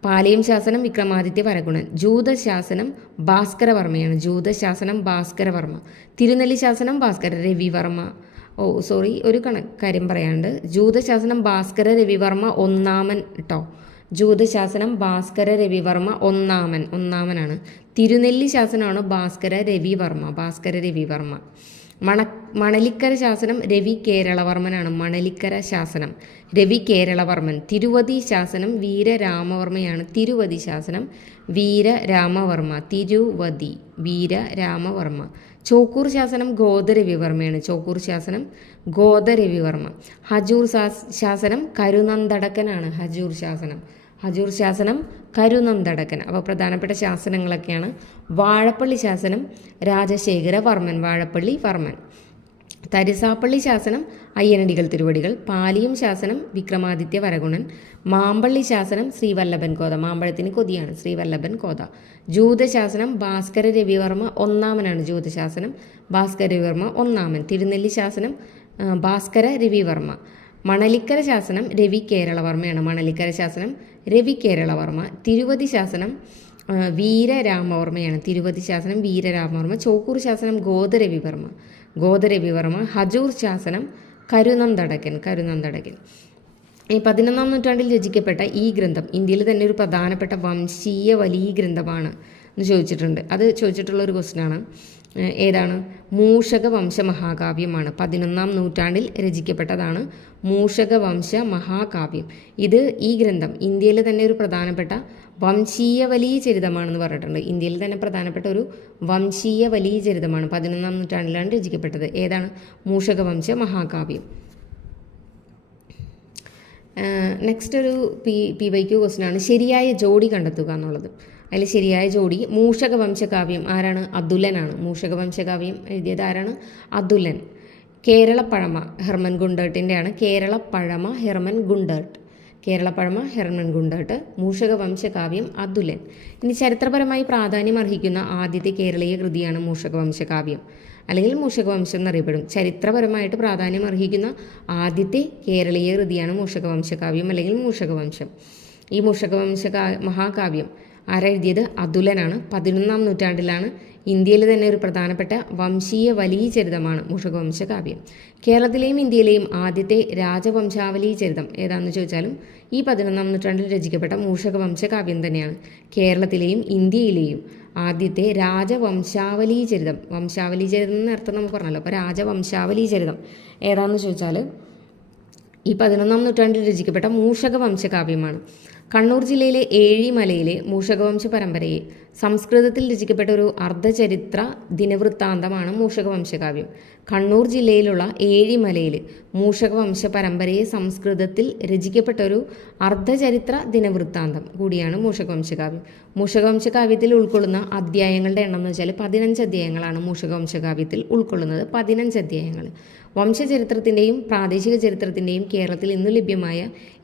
പാലിയം ശാസനം വിക്രമാദിത്യ വരഗുണൻ. ജൂതശാസനം ഭാസ്കരവർമ്മയാണ്. ജൂതശാസനം ഭാസ്കരവർമ്മ. തിരുനെല്ലി ശാസനം ഭാസ്കര രവിവർമ്മ. ഒരു കാര്യം പറയാണ്ട്, ജൂതശാസനം ഭാസ്കര രവിവർമ്മ ഒന്നാമൻ കേട്ടോ. ജൂതശാസനം ഭാസ്കര രവിവർമ്മ ഒന്നാമനാണ്. തിരുനെല്ലി ശാസനമാണ് ഭാസ്കര രവിവർമ്മ. മണലിക്കര ശാസനം രവി കേരളവർമ്മനാണ്. മണലിക്കര ശാസനം രവി കേരളവർമ്മൻ. തിരുവതി ശാസനം വീരരാമവർമ്മയാണ്. തിരുവതി ശാസനം വീരരാമവർമ്മ. തിരുവതി വീരരാമവർമ്മ. ചോക്കൂർ ശാസനം ഗോദരവിവർമ്മയാണ്. ചോക്കൂർ ശാസനം ഗോദരവിവർമ്മ. ഹജൂർ ശാസനം കരുനന്ദടക്കനാണ്. ഹജൂർ ശാസനം കരുനന്ദടക്കൻ. അപ്പോൾ പ്രധാനപ്പെട്ട ശാസനങ്ങളൊക്കെയാണ്. വാഴപ്പള്ളി ശാസനം രാജശേഖരവർമ്മൻ. വാഴപ്പള്ളി വർമ്മൻ. തരിസാപ്പള്ളി ശാസനം അയ്യനടികൾ തിരുവടികൾ. പാലിയം ശാസനം വിക്രമാദിത്യ വരഗുണൻ. മാമ്പള്ളി ശാസനം ശ്രീവല്ലഭൻ കോത. മാമ്പഴത്തിന് കൊതിയാണ്. ശ്രീവല്ലഭൻ കോത. ജൂതശാസനം ഭാസ്കര രവിവർമ്മ ഒന്നാമനാണ്. ജൂതശാസനം ഭാസ്കര രവിവർമ്മ ഒന്നാമൻ. തിരുനെല്ലി ശാസനം ഭാസ്കര രവിവർമ്മ. മണലിക്കര ശാസനം രവി കേരളവർമ്മയാണ്. മണലിക്കര ശാസനം രവി കേരളവർമ്മ. തിരുവതി ശാസനം വീരരാമവർമ്മയാണ്. തിരുവതി ശാസനം വീരരാമവർമ്മ. ചോക്കൂർ ശാസനം ഗോദരവിവർമ്മ. ഹജൂർ ശാസനം കരുനന്ദടക്കൻ. ഈ 11-ാം നൂറ്റാണ്ടിൽ രചിക്കപ്പെട്ട ഈ ഗ്രന്ഥം ഇന്ത്യയിൽ തന്നെ ഒരു പ്രധാനപ്പെട്ട വംശീയ വലിയ ഗ്രന്ഥമാണ് എന്ന് ചോദിച്ചിട്ടുണ്ട്. അത് ചോദിച്ചിട്ടുള്ള ഒരു ക്വസ്റ്റ്യനാണ്. ഏതാണ്? മൂഷകവംശ മഹാകാവ്യമാണ്. 11-ാം നൂറ്റാണ്ടിൽ രചിക്കപ്പെട്ടതാണ് മൂഷകവംശ മഹാകാവ്യം. ഈ ഗ്രന്ഥം ഇന്ത്യയിൽ തന്നെ ഒരു പ്രധാനപ്പെട്ട വംശീയ വലിയ ചരിതമാണെന്ന് പറഞ്ഞിട്ടുണ്ട്. ഇന്ത്യയിൽ തന്നെ പ്രധാനപ്പെട്ട ഒരു വംശീയ വലിയ ചരിതമാണ്. 11-ാം നൂറ്റാണ്ടിലാണ് രചിക്കപ്പെട്ടത്. ഏതാണ്? മൂഷകവംശ മഹാകാവ്യം. നെക്സ്റ്റ് ഒരു PYQ ക്വസ്റ്റ്യനാണ്. ശരിയായ ജോഡി കണ്ടെത്തുക എന്നുള്ളത്. അതിൽ ശരിയായ ജോഡി മൂഷകവംശകാവ്യം ആരാണ്? അതുലനാണ്. മൂഷകവംശകാവ്യം എഴുതിയത് ആരാണ്? അതുലൻ. കേരളപ്പഴമ ഹെർമൻ ഗുണ്ടേർട്ടിൻ്റെയാണ്. Keralappazhama Hermann Gundert. മൂഷകവംശകാവ്യം അതുലൻ. ഇനി ചരിത്രപരമായി പ്രാധാന്യം അർഹിക്കുന്ന ആദ്യത്തെ കേരളീയ കൃതിയാണ് മൂഷകവംശകാവ്യം, അല്ലെങ്കിൽ മൂഷകവംശം എന്നറിയപ്പെടും. ചരിത്രപരമായിട്ട് പ്രാധാന്യം അർഹിക്കുന്ന ആദ്യത്തെ കേരളീയ കൃതിയാണ് മൂഷകവംശകാവ്യം അല്ലെങ്കിൽ മൂഷകവംശം. ഈ മൂഷകവംശ മഹാകാവ്യം ആരെഴുതിയത്? അതുലനാണ്. 11-ാം നൂറ്റാണ്ടിലാണ്. ഇന്ത്യയിൽ തന്നെ ഒരു പ്രധാനപ്പെട്ട വംശീയ വലിയ ചരിതമാണ് മൂഷകവംശകാവ്യം. കേരളത്തിലെയും ഇന്ത്യയിലെയും ആദ്യത്തെ രാജവംശാവലി ചരിതം ഏതാണെന്ന് ചോദിച്ചാലും ഈ 11-ാം നൂറ്റാണ്ടിൽ രചിക്കപ്പെട്ട മൂഷകവംശകാവ്യം തന്നെയാണ്. കേരളത്തിലെയും ഇന്ത്യയിലെയും ആദ്യത്തെ രാജവംശാവലി ചരിതം. വംശാവലി ചരിതം എന്ന് അർത്ഥം നമുക്ക് പറഞ്ഞല്ലോ. അപ്പോൾ രാജവംശാവലി ചരിതം ഏതാണെന്ന് ചോദിച്ചാൽ ഈ 11-ാം നൂറ്റാണ്ടിൽ രചിക്കപ്പെട്ട മൂഷകവംശകാവ്യമാണ്. കണ്ണൂർ ജില്ലയിലെ ഏഴിമലയിലെ മൂഷകവംശ പരമ്പരയെ സംസ്കൃതത്തിൽ രചിക്കപ്പെട്ട ഒരു അർദ്ധചരിത്ര ദിനവൃത്താന്തമാണ് മൂഷകവംശകാവ്യം. കണ്ണൂർ ജില്ലയിലുള്ള ഏഴിമലയിൽ മൂഷകവംശ പരമ്പരയെ സംസ്കൃതത്തിൽ രചിക്കപ്പെട്ട ഒരു അർദ്ധചരിത്ര ദിനവൃത്താന്തം കൂടിയാണ് മൂഷകവംശകാവ്യം. മൂഷകവംശകാവ്യത്തിൽ ഉൾക്കൊള്ളുന്ന അധ്യായങ്ങളുടെ എണ്ണം എന്ന് വെച്ചാൽ 15 അധ്യായങ്ങളാണ് മൂഷകവംശകാവ്യത്തിൽ ഉൾക്കൊള്ളുന്നത്. 15 അധ്യായങ്ങൾ. വംശചരിത്രത്തിൻ്റെയും പ്രാദേശിക ചരിത്രത്തിൻ്റെയും കേരളത്തിൽ ഇന്ന് ലഭ്യമായ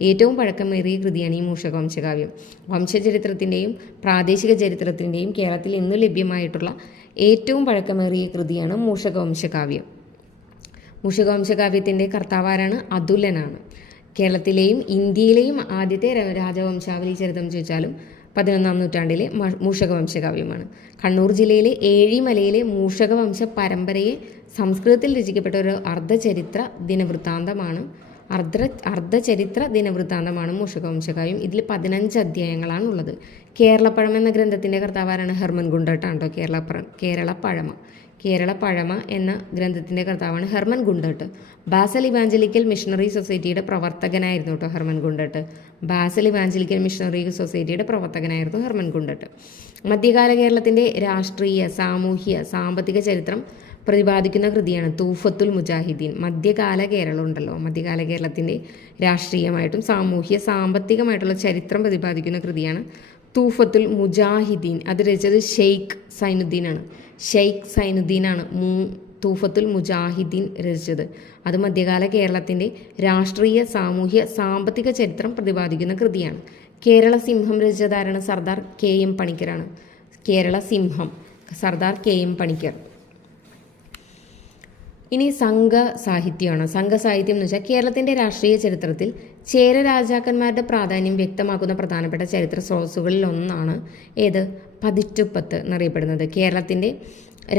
ഏറ്റവും പഴക്കമേറിയ കൃതിയാണ് ഈ മൂഷകവംശകാവ്യം. വംശചരിത്രത്തിൻ്റെയും പ്രാദേശിക ചരിത്രത്തിൻ്റെയും കേരളത്തിൽ ഇന്ന് ലഭ്യമായിട്ടുള്ള ഏറ്റവും പഴക്കമേറിയ കൃതിയാണ് മൂഷകവംശകാവ്യം. മൂഷകവംശകാവ്യത്തിൻ്റെ കർത്താവാരാണ്? അതുലനാണ്. കേരളത്തിലെയും ഇന്ത്യയിലെയും ആദ്യത്തെ രാജവംശാവലി ചരിതം ചോദിച്ചാലും 11-ാം നൂറ്റാണ്ടിലെ മൂഷകവംശകാവ്യമാണ്. കണ്ണൂർ ജില്ലയിലെ ഏഴിമലയിലെ മൂഷകവംശ പരമ്പരയെ സംസ്കൃതത്തിൽ രചിക്കപ്പെട്ട ഒരു അർദ്ധചരിത്ര ദിനവൃത്താന്തമാണ് മൂഷകവംശകാവ്യം. ഇതിൽ 15 അധ്യായങ്ങളാണ് ഉള്ളത്. കേരളപ്പഴമ എന്ന ഗ്രന്ഥത്തിൻ്റെ കർത്താവാരാണ്? ഹെർമൻ ഗുണ്ടേർട്ടാണ് കേട്ടോ. കേരളപ്പഴമ എന്ന ഗ്രന്ഥത്തിൻ്റെ കർത്താവാണ് Hermann Gundert. Basel Evangelical missionary സൊസൈറ്റിയുടെ പ്രവർത്തകനായിരുന്നു കേട്ടോ Hermann Gundert. Basel Evangelical missionary സൊസൈറ്റിയുടെ പ്രവർത്തകനായിരുന്നു ഹെർമൻ ഗുണ്ടേർട്ട്. മധ്യകാല കേരളത്തിൻ്റെ രാഷ്ട്രീയ, സാമൂഹ്യ, സാമ്പത്തിക ചരിത്രം പ്രതിപാദിക്കുന്ന കൃതിയാണ് തൂഫത്തുൽ മുജാഹിദീൻ. മധ്യകാല കേരളം ഉണ്ടല്ലോ, മധ്യകാല കേരളത്തിൻ്റെ രാഷ്ട്രീയമായിട്ടും സാമൂഹ്യ സാമ്പത്തികമായിട്ടുള്ള ചരിത്രം പ്രതിപാദിക്കുന്ന കൃതിയാണ് തൂഫത്തുൽ മുജാഹിദീൻ. അത് രചിച്ചത് ഷെയ്ഖ് സൈനുദ്ദീനാണ് തൂഫത്തുൽ മുജാഹിദീൻ രചിച്ചത്. അത് മധ്യകാല കേരളത്തിൻ്റെ രാഷ്ട്രീയ, സാമൂഹ്യ, സാമ്പത്തിക ചരിത്രം പ്രതിപാദിക്കുന്ന കൃതിയാണ്. കേരള സിംഹം രചിച്ചതാരാണ്? സർദാർ KM പണിക്കരാണ്. കേരള സിംഹം സർദാർ KM പണിക്കർ. ഇനി സംഘസാഹിത്യമാണ്. സംഘസാഹിത്യം എന്ന് വെച്ചാൽ കേരളത്തിൻ്റെ രാഷ്ട്രീയ ചരിത്രത്തിൽ ചേര രാജാക്കന്മാരുടെ പ്രാധാന്യം വ്യക്തമാക്കുന്ന പ്രധാനപ്പെട്ട ചരിത്ര സ്രോതസ്സുകളിൽ ഒന്നാണ് ഏത്? പതിറ്റുപ്പത്ത് എന്നറിയപ്പെടുന്നത്. കേരളത്തിൻ്റെ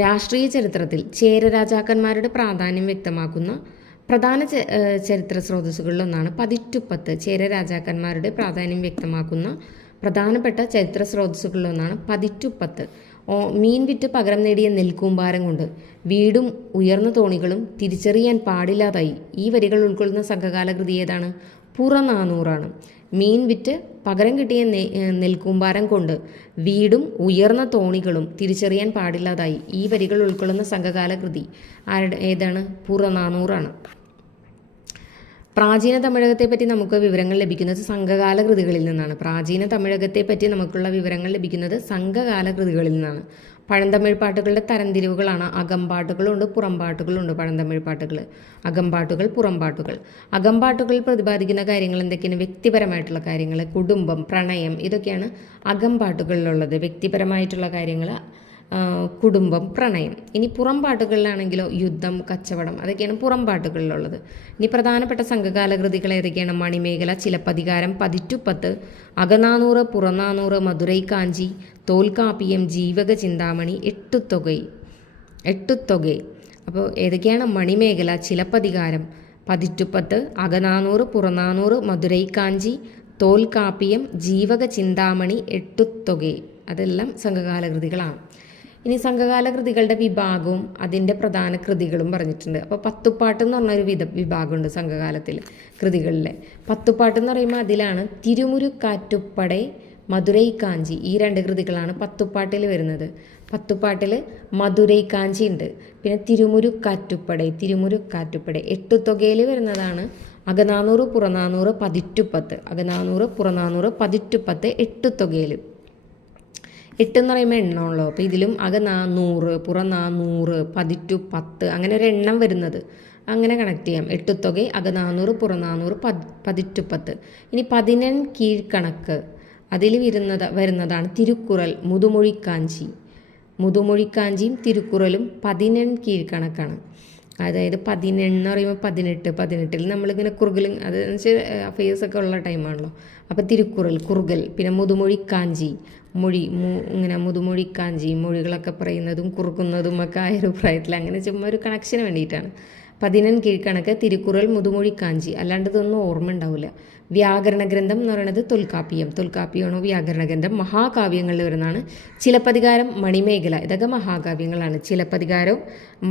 രാഷ്ട്രീയ ചരിത്രത്തിൽ ചേര രാജാക്കന്മാരുടെ പ്രാധാന്യം വ്യക്തമാക്കുന്ന പ്രധാന ചരിത്ര സ്രോതസ്സുകളിലൊന്നാണ് പതിറ്റുപ്പത്ത്. ചേര രാജാക്കന്മാരുടെ പ്രാധാന്യം വ്യക്തമാക്കുന്ന പ്രധാനപ്പെട്ട ചരിത്ര സ്രോതസ്സുകളിലൊന്നാണ് പതിറ്റുപ്പത്ത്. മീൻ വിറ്റ് പകരം നേടിയ നെൽക്കൂമ്പാരം കൊണ്ട് വീടും ഉയർന്ന തോണികളും തിരിച്ചറിയാൻ പാടില്ലാതായി. ഈ വരികൾ ഉൾക്കൊള്ളുന്ന സംഘകാല കൃതി ഏതാണ്? പുറനാനൂറാണ്. മീൻ വിറ്റ് പകരം കിട്ടിയ നെൽക്കൂമ്പാരം കൊണ്ട് വീടും ഉയർന്ന തോണികളും തിരിച്ചറിയാൻ പാടില്ലാതായി. ഈ വരികൾ ഉൾക്കൊള്ളുന്ന സംഘകാല കൃതി ഏതാണ്? പുറനാനൂറാണ്. പ്രാചീന തമിഴകത്തെപ്പറ്റി നമുക്ക് വിവരങ്ങൾ ലഭിക്കുന്നത് സംഘകാല കൃതികളിൽ നിന്നാണ്. പ്രാചീന തമിഴകത്തെപ്പറ്റി നമുക്കുള്ള വിവരങ്ങൾ ലഭിക്കുന്നത് സംഘകാല കൃതികളിൽ നിന്നാണ്. പഴന്തമിഴ് പാട്ടുകളുടെ തരംതിരിവുകളാണ് അകമ്പാട്ടുകളുണ്ട്, പുറംപാട്ടുകളുണ്ട്. പഴന്തമിഴ് പാട്ടുകൾ അകമ്പാട്ടുകൾ, പുറംപാട്ടുകൾ. അകമ്പാട്ടുകൾ പ്രതിപാദിക്കുന്ന കാര്യങ്ങൾ എന്തൊക്കെയാണ്? വ്യക്തിപരമായിട്ടുള്ള കാര്യങ്ങൾ, കുടുംബം, പ്രണയം, ഇതൊക്കെയാണ് അകമ്പാട്ടുകളിലുള്ളത്. വ്യക്തിപരമായിട്ടുള്ള കാര്യങ്ങൾ, കുടുംബം, പ്രണയം. ഇനി പുറംപാട്ടുകളിലാണെങ്കിലോ യുദ്ധം, കച്ചവടം, അതൊക്കെയാണ് പുറംപാട്ടുകളിലുള്ളത്. ഇനി പ്രധാനപ്പെട്ട സംഘകാല കൃതികൾ ഏതൊക്കെയാണ്? മണിമേഖല, ചിലപ്പതികാരം, പതിറ്റുപ്പത്ത്, അകനാനൂറ്, പുറനാനൂറ്, മധുരൈ കാഞ്ചി, തോൽക്കാപ്പിയം, ജീവക ചിന്താമണി, എട്ടുത്തൊകൈ. അപ്പോൾ ഏതൊക്കെയാണ്? മണിമേഖല, ചിലപ്പതികാരം, പതിറ്റുപ്പത്ത്, അകനാനൂറ്, പുറനാനൂറ്, മധുരൈ കാഞ്ചി, തോൽക്കാപ്പിയം, ജീവക ചിന്താമണി, എട്ടുത്തൊകൈ. അതെല്ലാം സംഘകാല കൃതികളാണ്. ഇനി സംഘകാല കൃതികളുടെ വിഭാഗവും അതിൻ്റെ പ്രധാന കൃതികളും പറഞ്ഞിട്ടുണ്ട്. അപ്പോൾ പത്തുപ്പാട്ട് എന്ന് പറഞ്ഞൊരു വിഭാഗമുണ്ട് സംഘകാലത്തിൽ കൃതികളിലെ. പത്തുപ്പാട്ട് എന്ന് പറയുമ്പോൾ അതിലാണ് തിരുമുരുക്കാറ്റുപ്പടൈ, മധുരൈ കാഞ്ചി, ഈ 2 കൃതികളാണ് പത്തുപ്പാട്ടിൽ വരുന്നത്. പത്തുപ്പാട്ടിൽ മധുരൈ കാഞ്ചി ഉണ്ട്, പിന്നെ തിരുമുരുക്കാറ്റുപ്പടൈ. എട്ടുത്തൊകയിൽ വരുന്നതാണ് അകനാനൂറ്, പുറനാനൂറ്, പതിറ്റുപ്പത്ത്. അകനാനൂറ്, പുറനാനൂറ്, പതിറ്റുപ്പത്ത്, എട്ടുത്തൊകയിൽ. 8 എന്ന് പറയുമ്പോൾ എണ്ണമുള്ളൂ. അപ്പോൾ ഇതിലും അകനാനൂറ്, പുറനാനൂറ്, പതിറ്റുപ്പത്ത്, അങ്ങനെ ഒരു എണ്ണം വരുന്നത്, അങ്ങനെ കണക്ട് ചെയ്യാം. എട്ടുത്തൊകൈ, അകനാനൂറ്, പുറനാനൂറ്, പതിറ്റുപ്പത്ത്. ഇനി 11 കീഴ്ക്കണക്ക്, അതിൽ വരുന്നതാണ് തിരുക്കുറൽ, മുതുമൊഴിക്കാഞ്ചിയും തിരുക്കുറലും 11 കീഴ്ക്കണക്കാണ്. അതായത് 11 എന്ന് പറയുമ്പോൾ 18 നമ്മളിങ്ങനെ കുറുകലും, അത് വെച്ചാൽ അഫയേഴ്സൊക്കെ ഉള്ള ടൈമാണല്ലോ. അപ്പോൾ തിരുക്കുറൽ, കുറുകൽ, പിന്നെ മുതുമൊഴിക്കാഞ്ചി, ഇങ്ങനെ മുതുമൊഴിക്കാഞ്ചി, മൊഴികളൊക്കെ പറയുന്നതും കുറുക്കുന്നതും ഒക്കെ ആ ഒരു പ്രായത്തിൽ, അങ്ങനെ ചുമ്മാ ഒരു കണക്ഷന് വേണ്ടിയിട്ടാണ്. 11 കീഴ്ക്കണക്ക്, തിരുക്കുറൽ, മുതുമൊഴിക്കാഞ്ചി. അല്ലാണ്ട് ഇതൊന്നും ഓർമ്മ ഉണ്ടാവില്ല. വ്യാകരണ ഗ്രന്ഥം എന്ന് പറയുന്നത് തൊൽക്കാപ്പിയമാണോ വ്യാകരണ ഗ്രന്ഥം. മഹാകാവ്യങ്ങളിൽ വരുന്നതാണ് ചിലപ്പതികാരം, മണിമേഖല, ഇതൊക്കെ മഹാകാവ്യങ്ങളാണ്. ചിലപ്പതികാരവും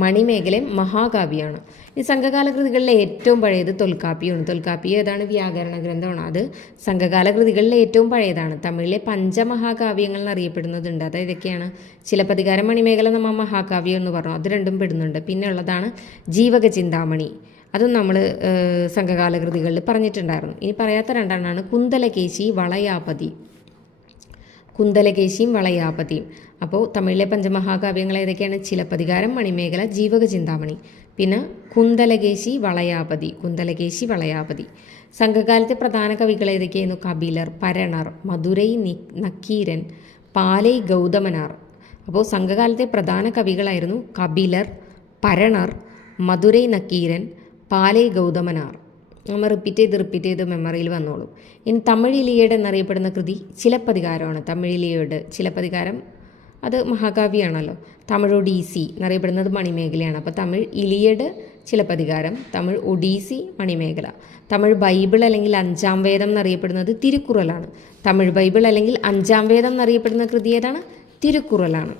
മണിമേഖലയും മഹാകാവ്യമാണ്. ഈ സംഘകാല കൃതികളിലെ ഏറ്റവും പഴയത് തൊൽക്കാപ്പിയാണ്. തൊൽക്കാപ്പിയം ഏതാണ്? വ്യാകരണ ഗ്രന്ഥമാണ്. അത് സംഘകാല കൃതികളിലെ ഏറ്റവും പഴയതാണ്. തമിഴിലെ പഞ്ചമഹാകാവ്യങ്ങൾ എന്നറിയപ്പെടുന്നതുണ്ട്. അത് ഏതൊക്കെയാണ്? ചിലപ്പതികാരം, മണിമേഖല നമ്മ മഹാകാവ്യം എന്ന് പറഞ്ഞു, അത് രണ്ടും പെടുന്നുണ്ട്. പിന്നെ ഉള്ളതാണ് ജീവക ചിന്താമണി, അതും നമ്മൾ സംഘകാല കൃതികളിൽ പറഞ്ഞിട്ടുണ്ടായിരുന്നു. ഇനി പറയാത്ത 2 കുന്തലകേശി, വളയാപതിയും. അപ്പോൾ തമിഴിലെ പഞ്ചമഹാകാവ്യങ്ങൾ ഏതൊക്കെയാണ്? ചിലപ്പതികാരം, മണിമേഖല, ജീവക ചിന്താമണി, പിന്നെ കുന്തലകേശി, വളയാപതി. സംഘകാലത്തെ പ്രധാന കവികൾ ഏതൊക്കെയായിരുന്നു? കപിലർ, പരണർ, മധുരൈ നക്കീരൻ, പാലൈ ഗൗതമനാർ. അപ്പോൾ സംഘകാലത്തെ പ്രധാന കവികളായിരുന്നു കപിലർ, പരണർ, മധുരൈ നക്കീരൻ, പാലൈ ഗൗതമനാർ. നമ്മൾ റിപ്പീറ്റ് ചെയ്ത് മെമ്മറിയിൽ വന്നോളും. ഇനി തമിഴ് ഇലിയഡ് എന്നറിയപ്പെടുന്ന കൃതി ചിലപ്പതികാരമാണ്. തമിഴ് ഇലിയഡ്, ചിലപ്പതികാരം അത് മഹാകാവ്യമാണല്ലോ. തമിഴ് ഒഡീസി എന്നറിയപ്പെടുന്നത് മണിമേഖലയാണ്. അപ്പോൾ തമിഴ് ഇലിയഡ്, ചിലപ്പതികാരം. തമിഴ് ഒഡീസി, മണിമേഖല. തമിഴ് ബൈബിൾ അല്ലെങ്കിൽ 5-ാം വേദം എന്നറിയപ്പെടുന്നത് തിരുക്കുറലാണ്. തമിഴ് ബൈബിൾ അല്ലെങ്കിൽ 5-ാം വേദം എന്നറിയപ്പെടുന്ന കൃതി ഏതാണ്? തിരുക്കുറലാണ്.